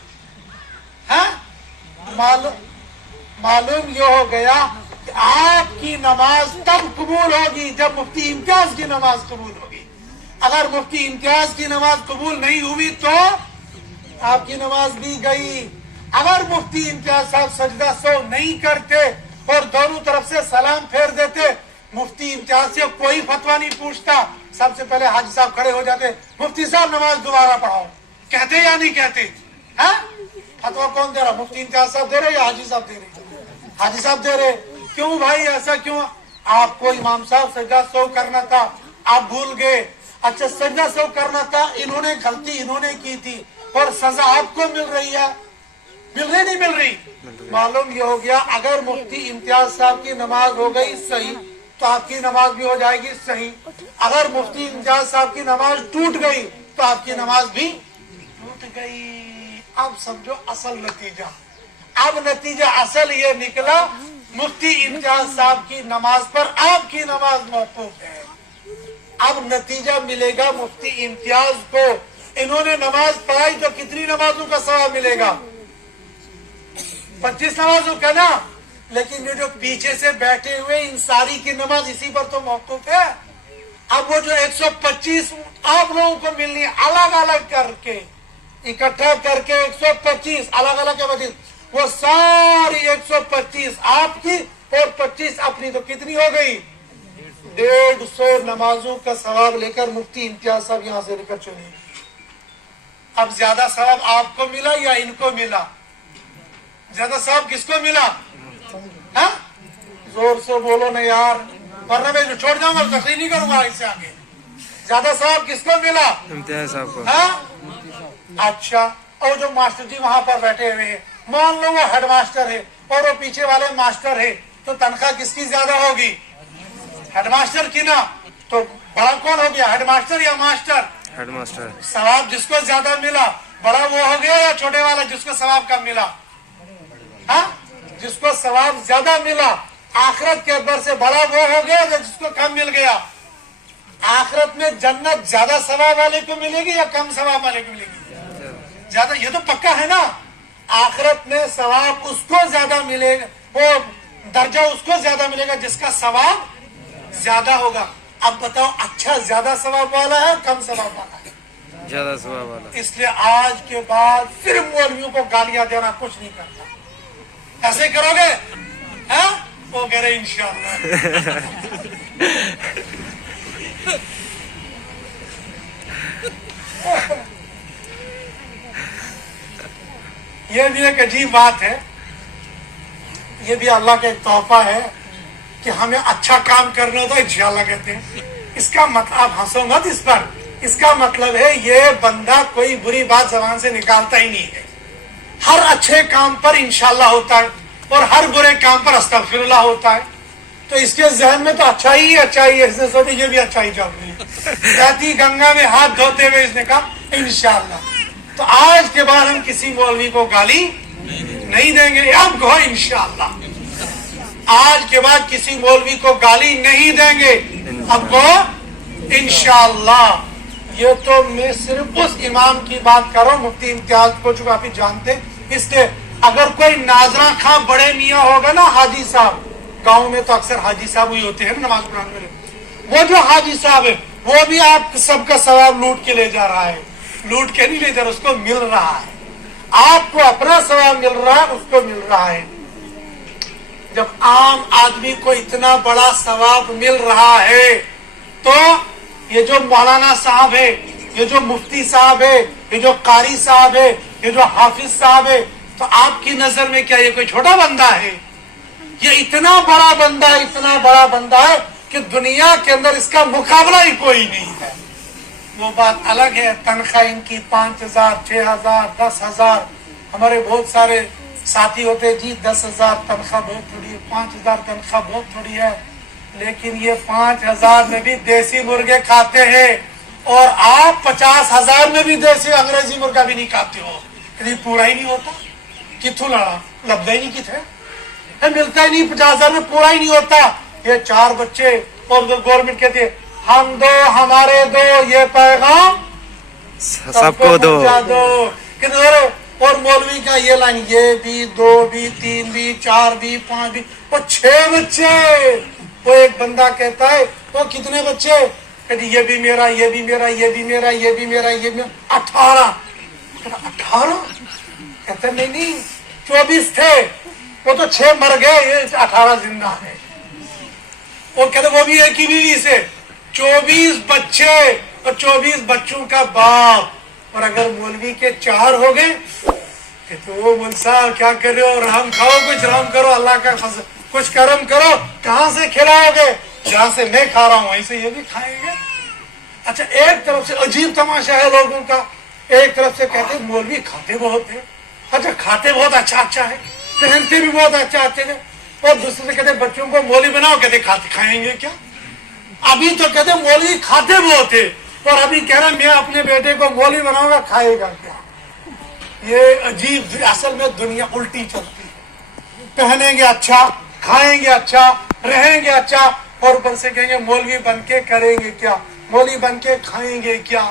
हाँ, मालूम ये हो गया कि आपकी नमाज तब कबूल होगी जब मुफ्ती इम्तियाज की नमाज कबूल होगी। अगर मुफ्ती इम्तियाज की नमाज कबूल नहीं हुई तो आपकी नमाज भी गई। अगर मुफ्ती इम्तियाज साहब सजदा सौ नहीं करते और दोनों तरफ से सलाम फेर देते, मुफ्ती इम्तियाज से कोई फतवा नहीं पूछता, सबसे पहले हाजी साहब खड़े हो जाते, मुफ्ती साहब नमाज दोबारा पढ़ाओ, कहते या नहीं कहते? हाँ, फतवा कौन दे रहा? मुफ्ती इम्तियाज साहब दे रहे या हाजी साहब दे रहे? हाजी साहब दे रहे। क्यों भाई, ऐसा क्यों? आपको इमाम साहब सजदा सौ करना था, आप भूल गए। अच्छा, सजदा सौ करना था, इन्होंने गलती इन्होंने की थी और सजा आपको मिल रही है, मिल रही नहीं मिल रही? मालूम ये हो गया, अगर मुफ्ती इम्तियाज साहब की नमाज हो गई सही तो आपकी नमाज भी हो जाएगी सही। अगर मुफ्ती इम्तियाज साहब की नमाज टूट गई तो आपकी नमाज भी टूट गई। अब समझो असल नतीजा, अब नतीजा असल ये निकला, मुफ्ती इम्तियाज साहब की नमाज पर आपकी नमाज मौकूफ है। अब नतीजा मिलेगा मुफ्ती इम्तियाज को, इन्होंने नमाज पढ़ाई तो कितनी नमाजों का सवाब मिलेगा? 25 नमाजों का ना, लेकिन ये जो पीछे से बैठे हुए इन सारी की नमाज इसी पर तो मौकूफ है। अब वो जो 125 आप लोगों को मिलनी है, अलग अलग करके इकट्ठा करके 125 अलग अलग के वजह, वो सारी 125 आपकी और 25 अपनी, तो कितनी हो गई? 150 नमाजों का सवाब लेकर मुफ्ती इम्तियाज साहब यहाँ से लेकर चले। अब ज्यादा सवाब आपको मिला या इनको मिला? ज्यादा सवाब किसको मिला? हाँ, जोर से बोलो ना यार, वरना मैं छोड़ जाऊंगा, तकलीफ नहीं करूंगा इससे आगे। ज्यादा सवाब किसको मिला? इम्तियाज साहब को। हाँ? अच्छा, और जो मास्टर जी वहां पर बैठे हुए हैं, मान लो वो हेड मास्टर है और वो पीछे वाले मास्टर है, तो तनख्वाह किसकी ज्यादा होगी? हेडमास्टर की ना। तो बड़ा कौन हो गया, हेडमास्टर या मास्टर? हेडमास्टर। सवाब जिसको ज्यादा मिला बड़ा वो हो गया या छोटे वाला जिसको सवाब कम मिला? हाँ, जिसको सवाब ज्यादा मिला आखिरत के अकबर से बड़ा वो हो गया या जिसको कम मिल गया? आखिरत में जन्नत ज्यादा सवाब वाले को मिलेगी या कम सवाब वाले को मिलेगी? ज्यादा, ये तो पक्का है ना। आखिरत में सवाब उसको ज्यादा मिलेगा, वो दर्जा उसको ज्यादा मिलेगा जिसका सवाब ज्यादा होगा। अब बताओ, अच्छा ज्यादा सवाब वाला है कम सवाब वाला है? ज्यादा सवाब वाला। इसलिए आज के बाद सिर्फ मौलवियों को गालियां देना कुछ नहीं करता। ऐसे करोगे? हाँ, वो कह रहे इंशाअल्लाह। ये भी एक अजीब बात है, ये भी अल्लाह का एक तोहफा है कि हमें अच्छा काम करना हो तो इंशाअल्लाह कहते हैं। इसका मतलब, आप हंसो मत इस पर, इसका मतलब है ये बंदा कोई बुरी बात जबान से निकालता ही नहीं है। हर अच्छे काम पर इंशाअल्लाह होता है और हर बुरे काम पर अस्तगफिरुल्लाह होता है। तो इसके जहन में तो अच्छा ही है, इसने सोचा ये भी अच्छा ही चल रही है। जाती गंगा में हाथ धोते हुए इसने कहा इंशाअल्लाह। तो आज के बाद हम किसी मौलवी को गाली नहीं देंगे, अब कहो इंशाअल्लाह। आज के बाद किसी मौलवी को गाली नहीं देंगे, अब कहो इंशाअल्लाह। ये तो मैं सिर्फ उस इमाम की बात कर रहा हूँ, मुफ्ती इम्तियाज को, जो काफी जानते। इसलिए अगर कोई नाजरा खां बड़े मियाँ होगा ना, हाजी साहब, गाँव में तो अक्सर हाजी साहब ही होते हैं ना नमाज पढ़ाने वाले, वो जो हाजी साहब है वो भी आप सबका सवाब लूट के ले जा रहा है। लूट के नहीं ले जा रहा, उसको मिल रहा है। आपको अपना सवाब मिल रहा है, उसको मिल रहा है। जब आम आदमी को इतना बड़ा सवाब मिल रहा है, तो ये जो मौलाना साहब है, ये जो मुफ्ती साहब है, ये जो कारी साहब है, ये जो हाफिज साहब है, तो आपकी नजर में क्या ये कोई छोटा बंदा है? ये इतना बड़ा बंदा है, इतना बड़ा बंदा है कि दुनिया के अंदर इसका मुकाबला ही कोई नहीं है। वो बात अलग है, तनख्वाह इनकी 5,000, 6,000, 10,000। हमारे बहुत सारे साथी होते हैं, जी 10,000 तनख्वाह बहुत थोड़ी है, 5,000 तनख्वाह बहुत थोड़ी है। लेकिन ये 5,000 में भी देसी मुर्गे खाते हैं और आप 50,000 में भी देसी अंग्रेजी मुर्गा भी नहीं खाते हो। कभी पूरा ही नहीं होता। किथू लड़ा लब्धा ही नहीं किथे, मिलता ही नहीं। 50,000 में पूरा ही नहीं होता। ये 4 बच्चे और गवर्नमेंट कहती है हम दो हमारे दो, ये पैगाम सबको दो। और मौलवी का ये लाइन, ये भी, 2 भी, 3 भी, 4 भी, 5 भी, वो 6 बच्चे। वो एक बंदा कहता है वो कितने बच्चे? कहती ये भी मेरा, ये भी मेरा, ये भी मेरा, ये भी मेरा, ये भी 18। 18? कहते नहीं 24 थे, वो तो 6 मर गए, ये 18 जिंदा है। वो कहते वो भी एक ही बीवी से 24 बच्चे और 24 बच्चों का बाप। और अगर मौलवी के 4 हो गए तो वो मौलवी साहब क्या कर रहे हो, रहम खाओ, कुछ रहम करो, अल्लाह का फजल, कुछ करम करो। कहाँ से खिलाओगे? जहाँ से मैं खा रहा हूँ वहीं से ये भी खाएंगे। अच्छा, एक तरफ से अजीब तमाशा है लोगों का, एक तरफ से कहते मौलवी खाते बहुत है। अच्छा, खाते बहुत अच्छा है, पहनते भी बहुत अच्छा है, और दूसरे से कहते बच्चों को मौलवी बनाओ, कहते खाते खाएंगे क्या? अभी तो कहते मौलवी खाते बहुत है और अभी कह रहे मैं अपने बेटे को मौलवी बनाऊंगा, खाएगा क्या? ये अजीब, असल में दुनिया उल्टी चलती है। पहनेंगे अच्छा, खाएंगे अच्छा, रहेंगे अच्छा, और ऊपर से कहेंगे मौलवी बन के करेंगे क्या? मौलवी बन के खाएंगे क्या?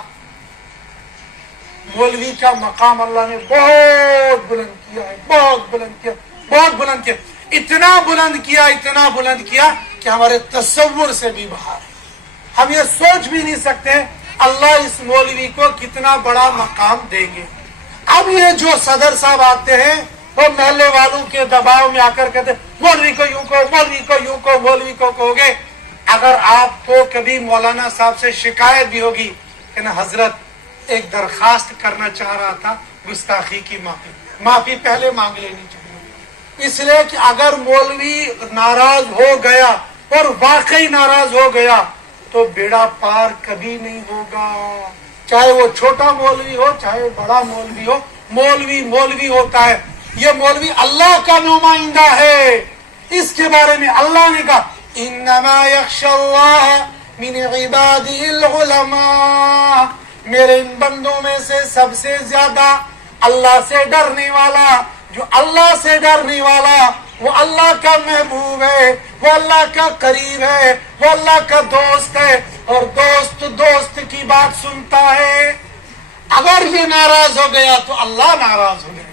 मौलवी का मकाम अल्लाह ने बहुत बुलंद किया है, बहुत बुलंद किया, बहुत बुलंद किया, इतना बुलंद किया कि हमारे तसव्वुर से भी बाहर है। हम ये सोच भी नहीं सकते अल्लाह इस मौलवी को कितना बड़ा मकाम देंगे। अब ये जो सदर साहब आते हैं वो मोहल्ले वालों के दबाव में आकर कहते मौलवी को यूं कहो, मौलवी को यूं कहो, मौलवी को कहोगे। अगर आपको कभी मौलाना साहब से शिकायत भी होगी कि ना हजरत एक दरखास्त करना चाह रहा था, गुस्ताखी की माफी पहले मांग लेनी चाहिए। इसलिए कि अगर मौलवी नाराज हो गया और वाकई नाराज हो गया तो बेड़ा पार कभी नहीं होगा। चाहे वो छोटा मौलवी हो चाहे बड़ा मौलवी हो, मौलवी होता है। ये मौलवी अल्लाह का नुमाइंदा है। इसके बारे में अल्लाह ने कहा इन्नमा यख्शल्लाह मिन इबादिहिल उलमा, मेरे इन बंदों में से सबसे ज्यादा अल्लाह से डरने वाला, जो अल्लाह से डरने वाला वो अल्लाह का महबूब है, वो अल्लाह का करीब है, वो अल्लाह का दोस्त है और दोस्त की बात सुनता है। अगर ये नाराज हो गया तो अल्लाह नाराज हो गया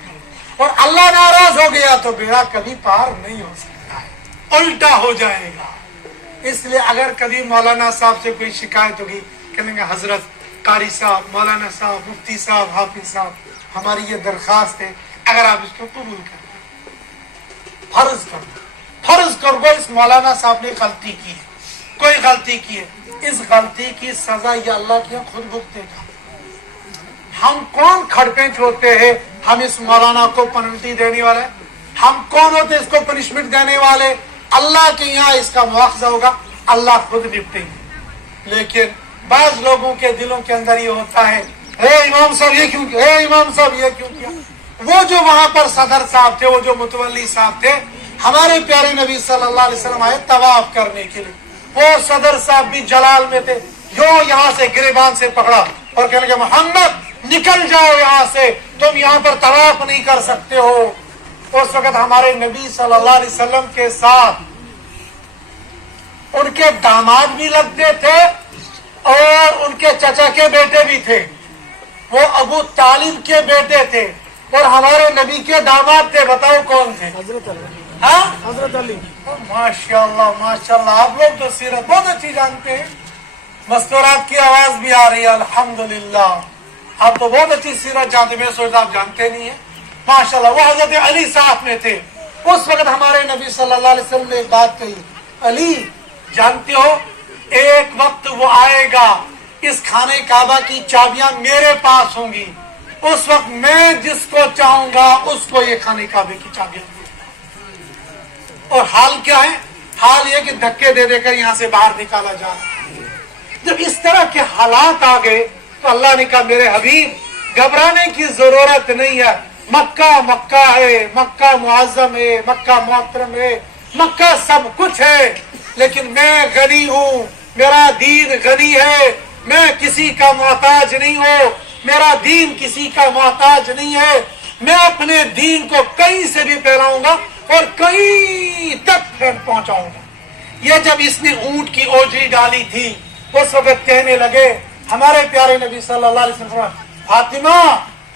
और अल्लाह नाराज हो गया तो बेड़ा कभी पार नहीं हो सकता है, उल्टा हो जाएगा। इसलिए अगर कभी मौलाना साहब से कोई शिकायत होगी कहेंगे हजरत कारी साहब, मौलाना साहब, मुफ्ती साहब, हाफिज साहब, हमारी ये दरखास्त है, अगर आप इसको कबूल कर फर्ज कर दो इस मौलाना साहब ने गलती की है, कोई गलती की है, इस गलती की सजा ये अल्लाह की खुद भुगतेगा। हम कौन खड़पेंच होते हैं हम इस मौलाना को पेनल्टी देने वाले? हम कौन होते इसको पनिशमेंट देने वाले? अल्लाह के यहाँ इसका मुआवजा होगा, अल्लाह खुद निपटेंगे। लेकिन बाज लोगों के दिलों के अंदर ये होता है इमाम साहब ये क्यों किया, इमाम साहब ये क्यों किया। वो जो वहां पर सदर साहब थे, वो जो मुतवल्ली साहब थे, हमारे प्यारे नबी सल्लल्लाहु अलैहि वसल्लम आए तवाफ करने के लिए। वो सदर साहब भी जलाल में थे, जो यहाँ से गिरेबान से पकड़ा और कहने लगे मोहम्मद निकल जाओ यहाँ से, तुम यहाँ पर तवाफ नहीं कर सकते हो। उस वक्त हमारे नबी सल्लल्लाहु अलैहि वसल्लम के साथ उनके दामाद भी लगते थे और उनके चचा के बेटे भी थे। वो अबू तालिब के बेटे थे और हमारे नबी के दामाद थे। बताओ कौन थे? हजरत अली। हाँ, हजरत अली। माशाल्लाह माशाल्लाह, आप लोग तो सीरत बहुत अच्छी जानते हैं। मस्तूरात की आवाज भी आ रही है, अल्हम्दुलिल्लाह। आप तो बहुत अच्छी सीरत जानते, मैं सोचता आप जानते नहीं है। माशाल्लाह, वो हजरत अली साहब में थे। उस वक्त हमारे नबी सल्लल्लाहु अलैहि वसल्लम ने एक बात कही, अली जानते हो एक वक्त वो आएगा, इस खाने काबा की चाबियां मेरे पास होंगी, उस वक्त मैं जिसको चाहूंगा उसको ये खाने काबे की चाबियां दूंगा। और हाल क्या है? हाल ये कि धक्के दे देकर यहां से बाहर निकाला जा रहा है। जब इस तरह के हालात आ गए तो अल्लाह ने कहा मेरे हबीब घबराने की जरूरत नहीं है। मक्का है, मक्का मुआज्जम है, मक्का मुहतरम है, मक्का सब कुछ है, लेकिन मैं गनी हूँ, मेरा दीन गनी है, मैं किसी का मोहताज नहीं हूँ, मेरा दीन किसी का मोहताज नहीं है। मैं अपने दीन को कहीं से भी फैलाऊंगा और कहीं तक पहुंचाऊंगा। ये जब इसने ऊंट की ओजरी डाली थी उस वक्त कहने लगे हमारे प्यारे नबी सल्लल्लाहु अलैहि वसल्लम, फातिमा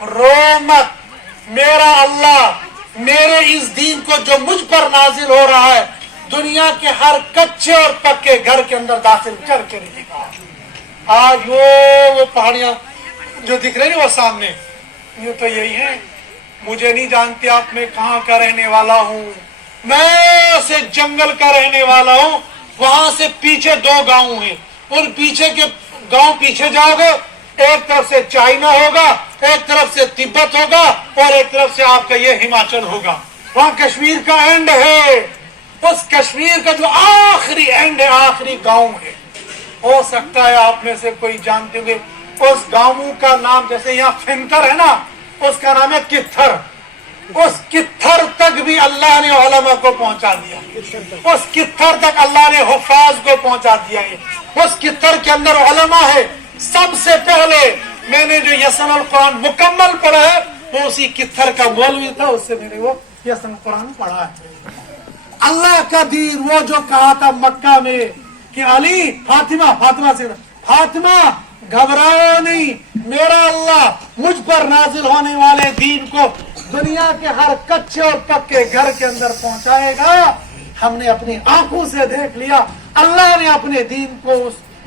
रो मत, मेरा अल्लाह मेरे इस दीन को जो मुझ पर नाजिल हो रहा है दुनिया के हर कच्चे और पक्के घर के अंदर दाखिल करके रहेगा। आज वो पहाड़ियां जो दिख रही है वो सामने, ये तो यही है। मुझे नहीं जानते आप, मैं कहाँ का रहने वाला हूँ। मैं से जंगल का रहने वाला हूँ। वहां से पीछे 2 गांव हैं, उन पीछे के गांव पीछे जाओगे, एक तरफ से चाइना होगा, एक तरफ से तिब्बत होगा और एक तरफ से आपका ये हिमाचल होगा। वहाँ कश्मीर का एंड है। उस कश्मीर का जो आखिरी एंड है, आखिरी गांव है। हो सकता है आप में से कोई जानते होंगे उस गांव का नाम, जैसे यहाँ फिनतर है ना, उसका नाम है कित्थर। उस कित्थर तक भी अल्लाह ने उलमा को पहुंचा दिया। उस कित्थर तक अल्लाह ने हुफाज को पहुंचा दिया है। उस कित्थर के अंदर उलमा है। सबसे पहले मैंने जो यसन कुरान मुकम्मल पढ़ा है वो उसी कित्थर का मौलवी था, उससे मैंने वो यसन कुरान पढ़ा है। अल्लाह का दीन, वो जो कहा था मक्का में कि अली फातिमा से फातिमा घबराओ नहीं, मेरा अल्लाह मुझ पर नाजिल होने वाले दीन को दुनिया के हर कच्चे और पक्के घर के अंदर पहुंचाएगा। हमने अपनी आंखों से देख लिया, अल्लाह ने अपने दीन को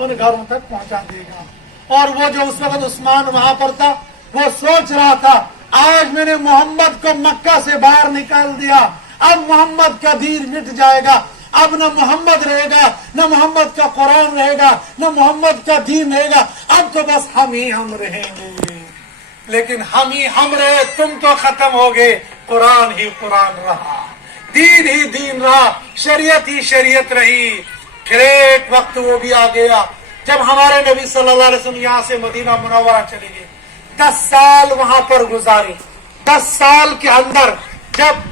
उन घरों तक पहुंचा देगा। और वो जो उस वक्त उस्मान वहां पर था, वो सोच रहा था आज मैंने मोहम्मद को मक्का से बाहर निकाल दिया, अब मोहम्मद का दीन मिट जाएगा, अब न मोहम्मद रहेगा, न मोहम्मद का कुरान रहेगा, न मोहम्मद का दीन रहेगा, अब तो बस हम ही हम रहेंगे। लेकिन हम ही हम रहे, तुम तो खत्म हो गए, कुरान ही कुरान रहा, दीन ही दीन रहा, शरीयत ही शरीयत रही। फिर एक वक्त वो भी आ गया जब हमारे नबी सल्लल्लाहु अलैहि वसल्लम यहाँ से मदीना मुनव्वरा चले गए। 10 साल वहां पर गुजारे। 10 साल के अंदर जब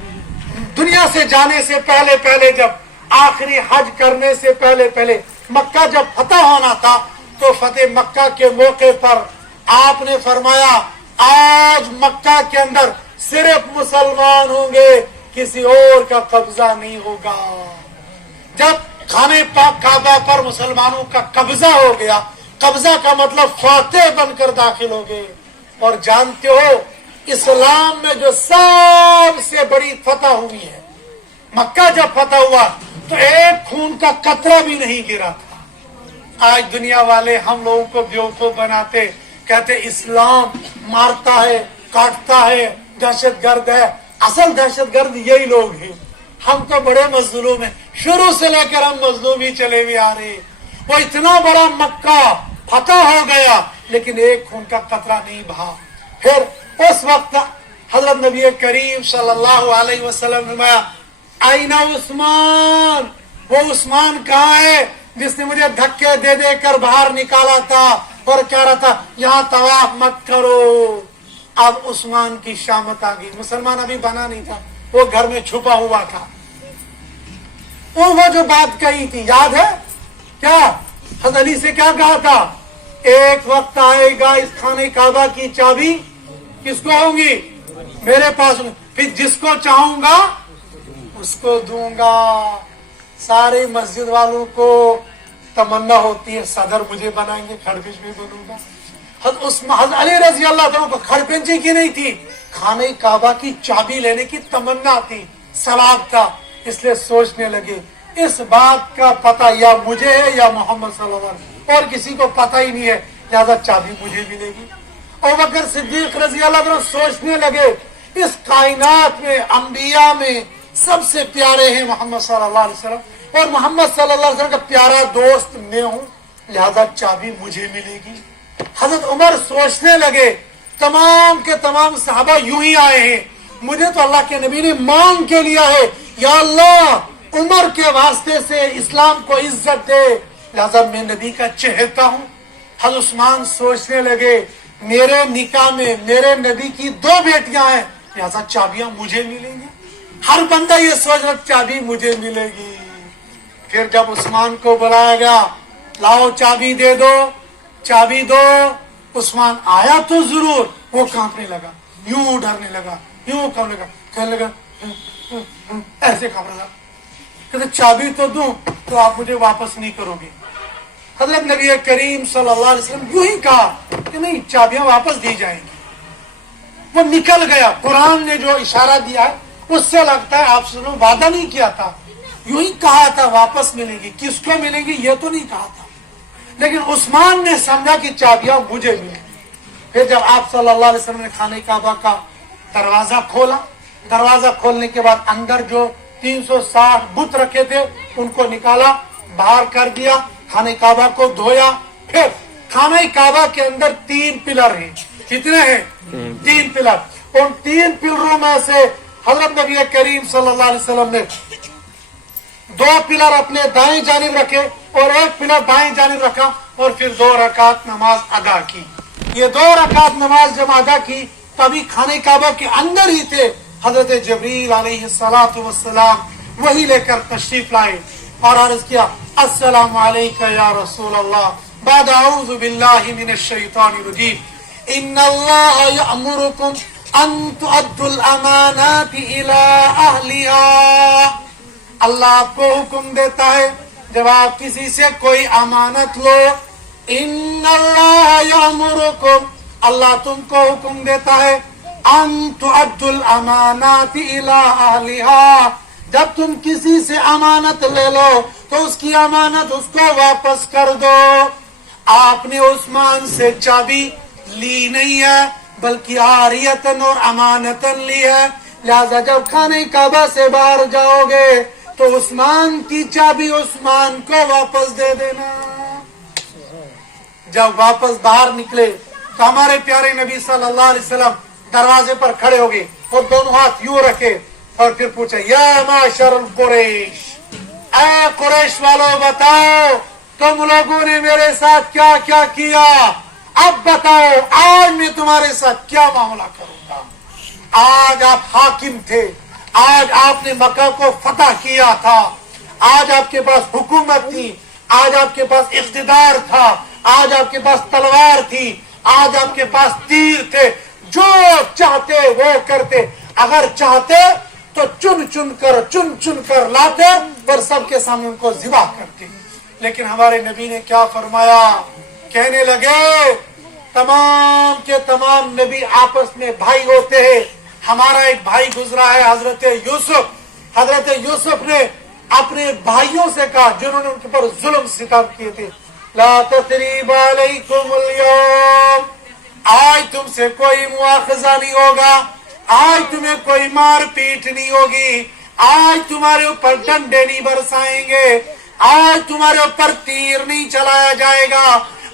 दुनिया से जाने से पहले पहले, जब आखिरी हज करने से पहले पहले मक्का जब फतह होना था, तो फतेह मक्का के मौके पर आपने फरमाया आज मक्का के अंदर सिर्फ मुसलमान होंगे, किसी और का कब्जा नहीं होगा। जब खाने पाक काबा पर मुसलमानों का कब्जा हो गया, कब्जा का मतलब फातेह बनकर दाखिल हो गए। और जानते हो इस्लाम में जो सबसे बड़ी फतह हुई है, मक्का जब फतह हुआ तो एक खून का कतरा भी नहीं गिरा था। आज दुनिया वाले हम लोगों को बेवकूफ बनाते, कहते इस्लाम मारता है, काटता है, दहशतगर्द है। असल दहशतगर्द यही लोग हैं। हम तो बड़े मजलूम हैं, शुरू से लेकर हम मजलूम ही चले भी आ रहे। वो इतना बड़ा मक्का फतह हो गया, लेकिन एक खून का कतरा नहीं बहा। फिर उस वक्त हजरत नबी करीम सल्लल्लाहु अलैहि वसल्लम ने फरमाया आईना उस्मान, वो उस्मान कहाँ है जिसने मुझे धक्के दे दे कर बाहर निकाला था और कह रहा था यहाँ तवाफ मत करो। अब उस्मान की शामत आ गई, मुसलमान अभी बना नहीं था, वो घर में छुपा हुआ था। वो जो बात कही थी याद है क्या? हज़रत अली से क्या कहा था? एक वक्त आएगा इस खाने काबा की चाबी किसको होगी? मेरे पास, फिर जिसको चाहूंगा उसको दूंगा। सारे मस्जिद वालों को तमन्ना होती है सदर मुझे बनाएंगे, खड़पिंच भी बनूंगा। हज़रत अली रज़ी अल्लाह तआला को खड़पिंची की नहीं थी, खाने काबा की चाबी लेने की तमन्ना थी, सलाब था। इसलिए सोचने लगे इस बात का पता या मुझे है या मोहम्मद सल्लल्लाहु अलैहि वसल्लम, और किसी को पता ही नहीं है, लिहाजा चाबी मुझे मिलेगी। और बकर सिद्दीक रज़ी अल्लाह तआला सोचने लगे इस कायनात में अंबिया में सबसे प्यारे हैं मोहम्मद सल्लल्लाहु अलैहि वसल्लम, और मोहम्मद सल्लल्लाहु अलैहि वसल्लम का प्यारा दोस्त मैं हूँ, लिहाजा चाबी मुझे मिलेगी। हजरत उमर सोचने लगे तमाम के तमाम सहाबा यूं ही आए हैं, मुझे तो अल्लाह के नबी ने मांग के लिया है, या अल्लाह उमर के वास्ते से इस्लाम को इज्जत दे, लिहाजा मैं नबी का चहेता हूँ। हजरत उस्मान सोचने लगे मेरे निकाह में मेरे नबी की 2 बेटियां हैं, लिहाजा चाबियां मुझे मिलेंगी। हर बंदा ये सोच रहा चाबी मुझे मिलेगी। फिर जब उस्मान को बुलाया गया, लाओ चाबी दे दो, चाबी दो। उस्मान आया तो जरूर, वो कांपने लगा, यूं डरने लगा, यूं कांपने लगा, कहने लगा ऐसे कांप रहा, कहते चाबी तो दूं तो आप मुझे वापस नहीं करोगे। हजरत नबी करीम सल्लल्लाहु अलैहि वसल्लम यूं ही कहा कि नहीं, चाबियां वापस दी जाएंगी। वो निकल गया। कुरान ने जो इशारा दिया है उससे लगता है आप सुनो वादा नहीं किया था, यूं ही कहा था वापस मिलेगी, किसको मिलेगी ये तो नहीं कहा था, लेकिन उस्मान ने समझा कि चाबियां मुझे मिलेंगी। फिर जब आप सल्लल्लाहु अलैहि वसल्लम ने खाने काबा का दरवाजा खोला, दरवाजा खोलने के बाद अंदर जो 360 बुत रखे थे उनको निकाला, बाहर कर दिया, खाने काबा को धोया। फिर खाने काबा के अंदर 3 पिलर हैं। कितने हैं? 3 पिलर। उन 3 पिलरों में से हजरत नबी करीम सल्लल्लाहु अलैहि वसल्लम ने 2 पिलर अपने दाएं जानिब रखे और 1 पिलर बाएं जानिब रखा, और फिर 2 रकात नमाज अदा की। ये 2 रकात नमाज जब अदा की तभी खाने काबा के अंदर ही थे हजरत जबरील अलैहिस्सलातु वस्सलाम, वही लेकर तशरीफ लाए और अर्ज किया अस्सलामु अलैका या रसूल अल्लाह, बाद अऊज़ु बिल्लाहि मिनश शैतानिर रजीम, इन्नल्लाह यअमुरुकुम अन तुअद्दुल अमानाति इला अहलिहा। अल्लाह आपको हुक्म देता है जब आप किसी से कोई अमानत लो इन्नल्लाह यअमुरुकुम, अल्लाह तुमको हुक्म देता है, अन तुअद्दुल अमानाति इला अहलिहा, जब तुम किसी से अमानत ले लो तो उसकी अमानत उसको वापस कर दो। आपने उस्मान से चाबी ली नहीं है बल्कि आरियतन और अमानतन ली है, लिहाजा जब खाने काबा से बाहर जाओगे तो उस्मान की चाबी उस्मान को वापस दे देना। जब वापस बाहर निकले तो हमारे प्यारे नबी सल्लल्लाहु अलैहि वसल्लम दरवाजे पर खड़े हो गए और दोनों हाथ यूं रखे और फिर पूछा, या माशरुल कुरैश, ऐ कुरैश वालों बताओ तुम लोगों ने मेरे साथ क्या क्या किया, अब बताओ आज मैं तुम्हारे साथ क्या मामला करूंगा। आज आप हाकिम थे, आज आपने मक्का को फतह किया था, आज आपके पास हुकूमत थी, आज आपके पास इख्तिदार था, आज आपके पास तलवार थी, आज आपके पास तीर थे, जो चाहते वो करते, अगर चाहते तो चुन चुन कर लाते और सबके सामने उनको ज़िबा करते। लेकिन हमारे नबी ने क्या फरमाया, कहने लगे तमाम के तमाम नबी आपस में भाई होते हैं। हमारा एक भाई गुजरा है हजरत यूसुफ, हजरत यूसुफ ने अपने भाइयों से कहा जिन्होंने उनके पर जुल्म सितम किए थे, ला तसरीबा अलैकुमुल यौम, आज तुमसे कोई मुआखजा नहीं होगा, आज तुम्हें कोई मार पीट नहीं होगी, आज तुम्हारे ऊपर डंडे नहीं बरसाएंगे, आज तुम्हारे ऊपर तीर नहीं चलाया जाएगा,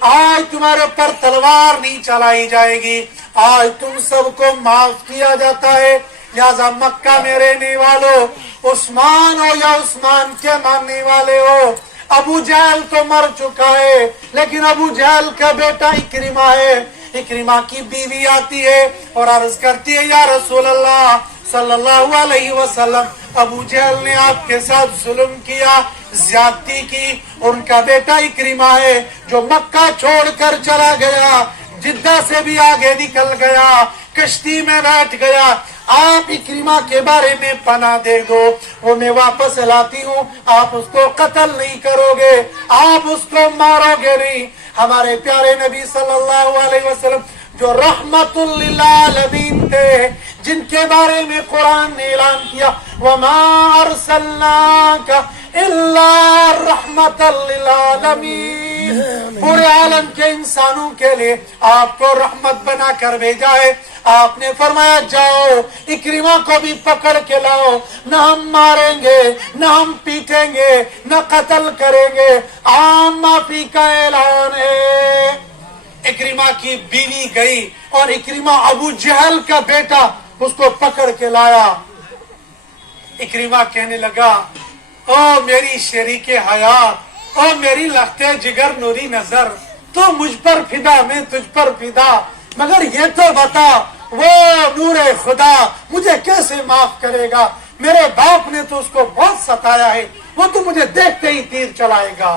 आज तुम्हारे ऊपर तलवार नहीं चलाई जाएगी, आज तुम सबको माफ किया जाता है। लिहाजा मक्का में रहने वालों, उस्मान हो या उस्मान के मानने वाले हो, अबू जहल तो मर चुका है लेकिन अबू जहल का बेटा इक्रिमा है, इक्रिमा की बीवी आती है और अर्ज करती है, या रसूल अल्लाह सल्लल्लाहु अलैहि वसल्लम, अबू जहल ने आपके साथ जुल्म किया, ज्यादती की, और उनका बेटा इक्रिमा है जो मक्का छोड़कर चला गया, जिद्दा से भी आगे निकल गया, कश्ती में बैठ गया, आप इक्रिमा के बारे में पनाह दे दो, वो मैं वापस लाती हूँ, आप उसको कत्ल नहीं करोगे, आप उसको मारोगे नहीं। हमारे प्यारे नबी सल्लल्लाहु अलैहि वसल्लम जो रहमतुल लिल आलमीन थे, जिनके बारे में कुरान ने ऐलान किया, वमा अरसलनाका इल्ला रहमतल लिल आलमीन, पूरे आलम के इंसानों के लिए आपको रहमत बना कर भेजा है। आपने फरमाया जाओ इक्रिमा को भी पकड़ के लाओ, न हम मारेंगे, न हम पीटेंगे, न कत्ल करेंगे, आम माफी का ऐलान है। इक्रिमा की बीवी गई और इक्रिमा अबू जहल का बेटा उसको पकड़ के लाया। इक्रिमा कहने लगा, ओ मेरी शरीके हयात, ओ मेरी लखते जिगर नूरी नजर, तो मुझ पर फिदा, मैं तुझ पर फिदा, मगर ये तो बता वो नूरे खुदा मुझे कैसे माफ करेगा, मेरे बाप ने तो उसको बहुत सताया है, वो तो मुझे देखते ही तीर चलाएगा।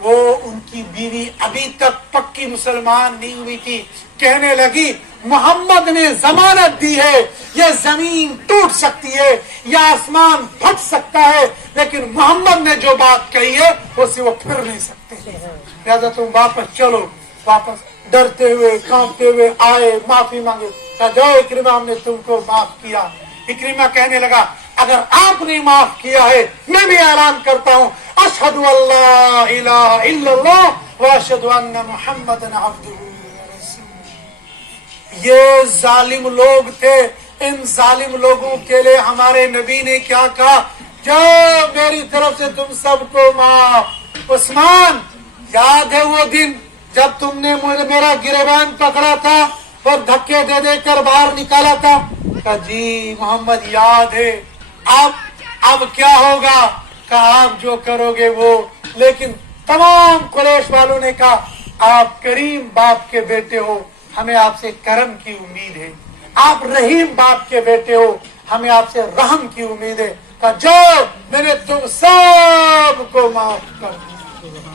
वो उनकी बीवी अभी तक पक्की मुसलमान नहीं हुई थी, कहने लगी मोहम्मद ने जमानत दी है, ये जमीन टूट सकती है, यह आसमान फट सकता है, लेकिन मोहम्मद ने जो बात कही है उससे वो फिर नहीं सकते, लिहाजा तुम वापस चलो। वापस डरते हुए कांपते हुए आए, माफी मांगे, कहा जाओ इक्रिमा हमने तुमको माफ किया। इक्रिमा कहने लगा, अगर आपने माफ किया है मैं भी ऐलान करता हूँ, अशहदु अल्ला इलाहा इल्लल्लाह व अशहदु अन्ना मुहम्मदन अब्दुहु व रसूलुहु। ये जालिम लोग थे, इन जालिम लोगों के लिए हमारे नबी ने क्या कहा, जाओ मेरी तरफ से तुम सबको माफ। उस्मान, याद है वो दिन जब तुमने मेरा गिरबान पकड़ा था और धक्के दे देकर बाहर निकाला था? कहा जी मोहम्मद याद है। अब क्या होगा? कहा आप जो करोगे वो। लेकिन तमाम कुरैश वालों ने कहा आप करीम बाप के बेटे हो, हमें आपसे करम की उम्मीद है, आप रहीम बाप के बेटे हो, हमें आपसे रहम की उम्मीद है। कहा जो मैंने तुम सबको माफ कर दिया,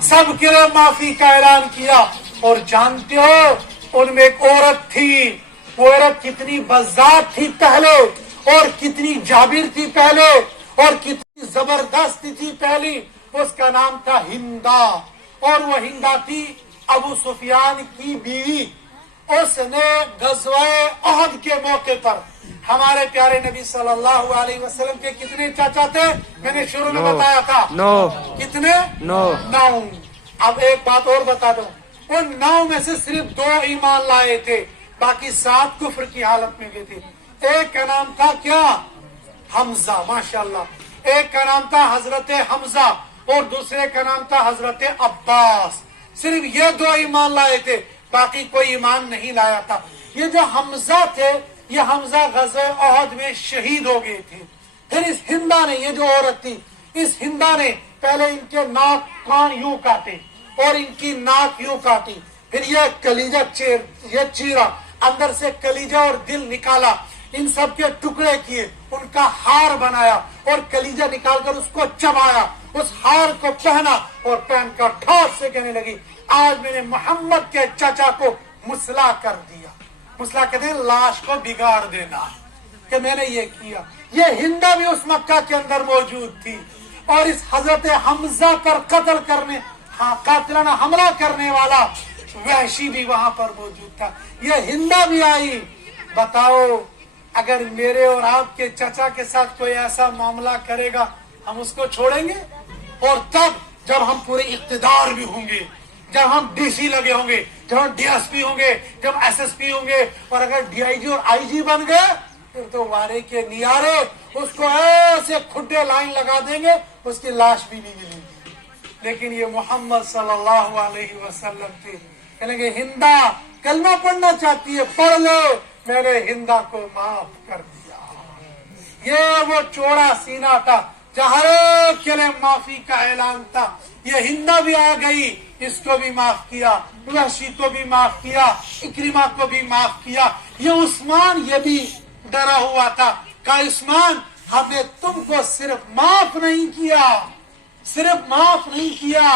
सबके लिए माफी का ऐलान किया। और जानते हो उनमें एक औरत थी, वो औरत कितनी बज़ात थी पहले, और कितनी जाबिर थी पहले, और कितनी जबरदस्त थी पहली। उसका नाम था हिंदा, और वो हिंदा थी अबू सुफियान की बीवी, उसने गज़वा उहद के मौके पर हमारे प्यारे नबी सल्लल्लाहु अलैहि वसल्लम के कितने चाचा थे? मैंने शुरू में बताया था 9 कितने? 9। अब एक बात और बता दो, उन 9 में से सिर्फ 2 ईमान लाए थे, बाकी 7 कुफ्र की हालत में गए थे। एक का नाम था क्या? हमजा, माशाल्लाह। एक का नाम था हजरत हमजा और दूसरे का नाम था हजरत अब्बास। सिर्फ ये 2 ईमान लाए थे, बाकी कोई ईमान नहीं लाया था। ये जो हमजा थे, ये हमजा गज़वा उहद में शहीद हो गए थे। फिर इस हिंदा ने, ये जो औरत थी, इस हिंदा ने पहले इनके नाक कान यूं काटे और इनकी नाक यूं काटी, फिर ये कलीजा ये चीरा, अंदर से कलीजा और दिल निकाला, इन सब के टुकड़े किए, उनका हार बनाया और कलीजा निकालकर उसको चबाया, उस हार को पहना और पहनकर ठास से कहने लगी, आज मैंने मोहम्मद के चाचा को मुसला कर दिया। मुसला कहते हैं लाश को बिगाड़ देना, कि मैंने ये किया। ये हिंदा भी उस मक्का के अंदर मौजूद थी और इस हजरत हमजा पर कत्ल करने, कातिलाना हमला करने वाला वहशी भी वहां पर मौजूद था। ये हिंदा भी आई। बताओ, अगर मेरे और आपके चाचा के साथ कोई ऐसा मामला करेगा, हम उसको छोड़ेंगे? और तब जब हम पूरे इख्तिदार भी होंगे, जब हम डीसी लगे होंगे, जब हम डीएसपी होंगे, जब एसएसपी होंगे, और अगर डीआईजी और आईजी बन गए, फिर तो वारे के नियारे उसको ऐसे खुड्डे लाइन लगा देंगे, उसकी लाश भी नहीं मिलेगी। लेकिन ये मोहम्मद सल्लल्लाहु अलैहि वसल्लम थे। कहेंगे हिंदा कलमा पढ़ना चाहती है, पढ़ लो, मैंने हिंदा को माफ कर दिया। ये वो चौड़ा सीना था जहाँ हर एक के लिए माफी का ऐलान था। ये हिंदा भी आ गई, इसको भी माफ किया, वहशी को भी माफ किया, इक्रिमा को भी माफ किया। ये उस्मान ये भी डरा हुआ था, कहा उस्मान हमने तुमको सिर्फ माफ नहीं किया, सिर्फ माफ नहीं किया,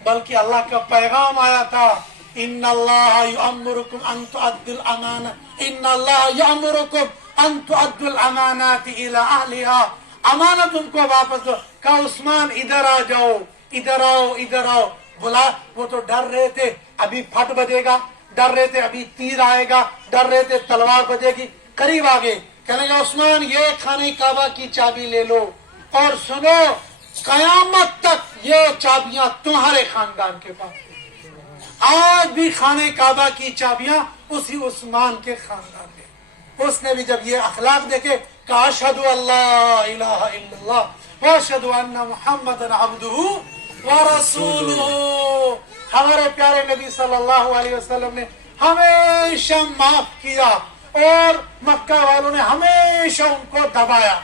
बल्कि अल्लाह का पैगाम आया था, इन्नल्लाह यअमुरुकुम अन तुअद्दुल अमाना, इन्नल्लाह यअमुरुकुम अन तुअद्दुल अमानाति इला अहलिहा, अमानत उनको वापस दो। कहा उस्मान इधर आ जाओ, इधर आओ, इधर आओ। बोला, वो तो डर रहे थे अभी फट बजेगा, डर रहे थे अभी तीर आएगा, डर रहे थे तलवार बजेगी। करीब आ गए, कहने लगा उस्मान ये खाने काबा की चाबी ले लो और सुनो, कयामत तक ये चाबियां तुम्हारे खानदान के पास। आज भी खाने काबा की चाबियां उसी उस्मान के खानदान में। उसने भी जब ये अखलाक देखे, कहा अशहदु अल्ला इलाहा इल्लल्लाह व अशहदु अन्ना मुहम्मदन अब्दुहु व रसूलुहु। हमारे प्यारे नबी सल्लल्लाहु अलैहि वसल्लम ने हमेशा माफ किया और मक्का वालों ने हमेशा उनको दबाया।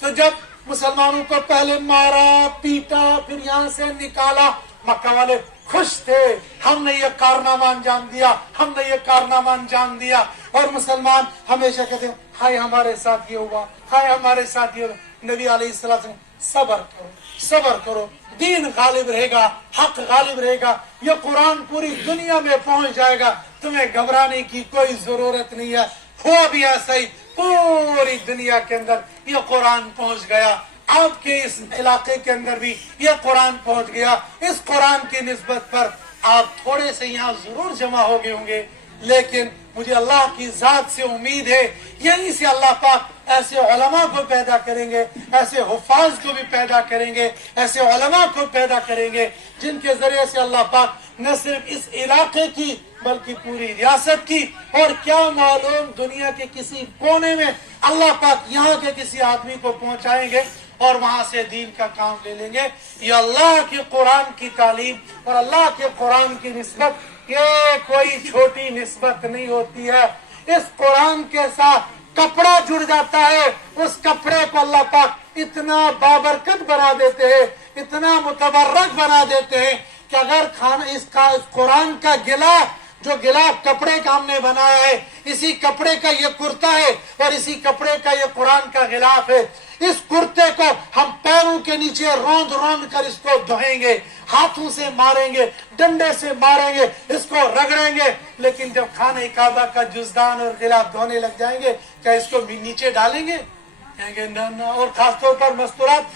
तो जब मुसलमानों को पहले मारा, पीटा, फिर यहाँ से निकाला, मक्का वाले खुश थे, हमने ये कारनामा अंजाम दिया, हमने ये कारनामा अंजाम दिया। और मुसलमान हमेशा कहते हैं हाय हमारे साथ ये हुआ, हाय हमारे साथ ये हुआ। नबी अलैहिस्सलाम ने सब्र करो, सब्र करो, दीन गालिब रहेगा, हक गालिब रहेगा, ये कुरान पूरी दुनिया में पहुंच जाएगा, तुम्हें घबराने की कोई जरूरत नहीं है। हो भी ऐसा ही, पूरी दुनिया के अंदर ये कुरान पहुंच गया, आपके इस इलाके के अंदर भी ये कुरान पहुंच गया। इस कुरान की निस्बत पर आप थोड़े से यहाँ जरूर जमा हो गए होंगे, लेकिन मुझे अल्लाह की जात से उम्मीद है यहीं से अल्लाह पाक ऐसे उलमा को पैदा करेंगे, ऐसे हुफाज को भी पैदा करेंगे, ऐसे उलमा को पैदा करेंगे जिनके जरिए से अल्लाह पाक न सिर्फ इस इलाके की बल्कि पूरी रियासत की, और क्या मालूम दुनिया के किसी कोने में अल्लाह पाक यहाँ के किसी आदमी को पहुंचाएंगे और वहां से दीन का काम ले लेंगे। ये अल्लाह के कुरान की तालीम और अल्लाह के कुरान की निस्बत ये कोई छोटी निस्बत नहीं होती है। इस कुरान के साथ कपड़ा जुड़ जाता है, उस कपड़े को अल्लाह पाक इतना बाबरकत बना देते हैं, इतना मुतबर्रक बना देते हैं कि अगर खाना इस कुरान का गिलाफ, जो गिलाफ कपड़े का हमने बनाया है, इसी कपड़े का ये कुर्ता है और इसी कपड़े का ये कुरान का गिलाफ है। इस कुर्ते को हम पैरों के नीचे रौंद रौंद कर इसको धोएंगे, हाथों से मारेंगे, डंडे से मारेंगे, इसको रगड़ेंगे, लेकिन जब खाने काबा का जुज़दान और गिलाफ धोने लग जाएंगे, क्या इसको नीचे डालेंगे? कहेंगे ना ना। और खासतौर पर मस्तूरात,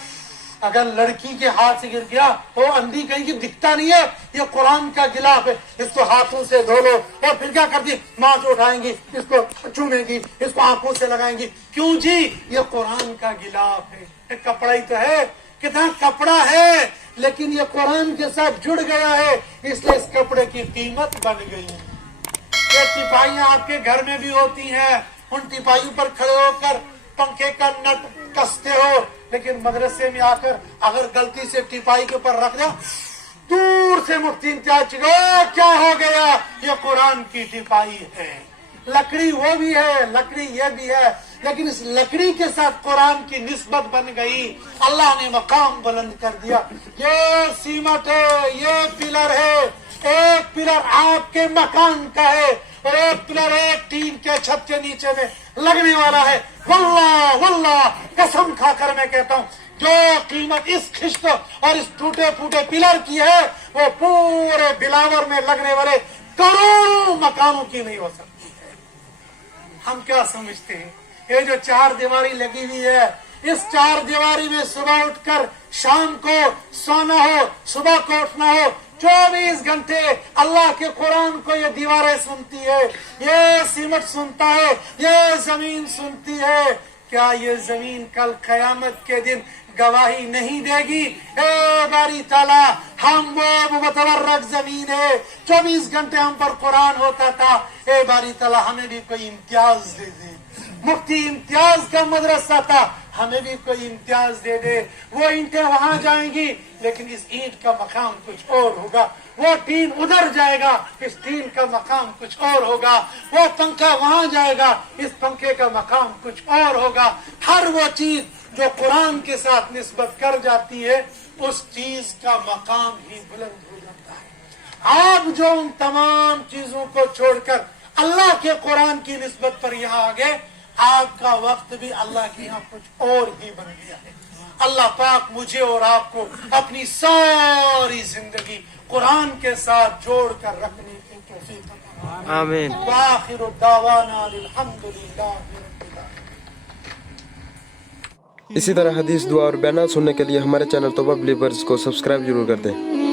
अगर लड़की के हाथ से गिर गया तो अंधी कहीं की दिखता नहीं है, ये कुरान का गिलाफ है, इसको हाथों से धो लो। और फिर क्या करती, मांस उठाएंगी, इसको चूमेंगी, इसको आंखों से लगाएंगी। क्यों जी, ये कुरान का गिलाफ है। ये कपड़ा ही तो है, कितना कपड़ा है, लेकिन ये कुरान के साथ जुड़ गया है, इसलिए इस कपड़े की कीमत बन गई है। ये टिपाइयां आपके घर में भी होती हैं, उन टिपाइयों पर खड़े होकर पंखे का नट कसते हो, लेकिन मदरसे में आकर अगर गलती से टिपाई के ऊपर रख दो, दूर से मुफ्ती इम्तियाज क्या हो गया, ये कुरान की टिपाई है। लकड़ी वो भी है, लकड़ी ये भी है, लेकिन इस लकड़ी के साथ कुरान की निस्बत बन गई, अल्लाह ने मकाम बुलंद कर दिया। ये सीमेंट है, ये पिलर है, एक पिलर आपके मकान का है और एक पिलर एक टीन के छत के नीचे में लगने वाला है। वल्लाह वल्लाह कसम खाकर मैं कहता हूँ, जो कीमत इस खिश्त और इस टूटे फूटे पिलर की है, वो पूरे बिलावर में लगने वाले करोड़ों मकानों की नहीं हो सकती है। हम क्या समझते हैं, ये जो चार दीवारी लगी हुई है, इस चार दीवारी में सुबह उठकर शाम को सोना हो, सुबह को उठना हो, 24 घंटे अल्लाह के कुरान को ये दीवारें सुनती है, ये सीमेंट सुनता है, ये जमीन सुनती है। क्या ये जमीन कल कयामत के दिन गवाही नहीं देगी? ए बारी ताला, हम वो मुतवर्रक जमीन है, 24 घंटे हम पर कुरान होता था, ए बारी ताला हमें भी कोई इम्तियाज दे दे। मुफ्ती इम्तियाज का मदरसा था, हमें भी कोई इम्तियाज दे दे। वो ईंटें वहां जाएंगी, लेकिन इस ईंट का मकाम कुछ और होगा। वो टीन उधर जाएगा, इस टीन का मकाम कुछ और होगा। वो पंखा वहां जाएगा, इस पंखे का मकाम कुछ और होगा। हर वो चीज जो कुरान के साथ निस्बत कर जाती है, उस चीज का मकाम ही बुलंद हो जाता है। आप जो उन तमाम चीजों को छोड़कर अल्लाह के कुरान की निस्बत पर यहाँ आ गए, आपका वक्त भी अल्लाह के यहाँ कुछ और ही बन गया है। अल्लाह पाक मुझे और आपको अपनी सारी जिंदगी कुरान के साथ जोड़ कर रखने की तौफीक अता आमीन। फरमाए। व आखिरु दावाना अल्हम्दुलिल्लाहि रब्बिल आलमीन। इसी तरह हदीस, दुआ और बयान सुनने के लिए हमारे चैनल तौबा बिलीवर्स को सब्सक्राइब जरूर कर दें।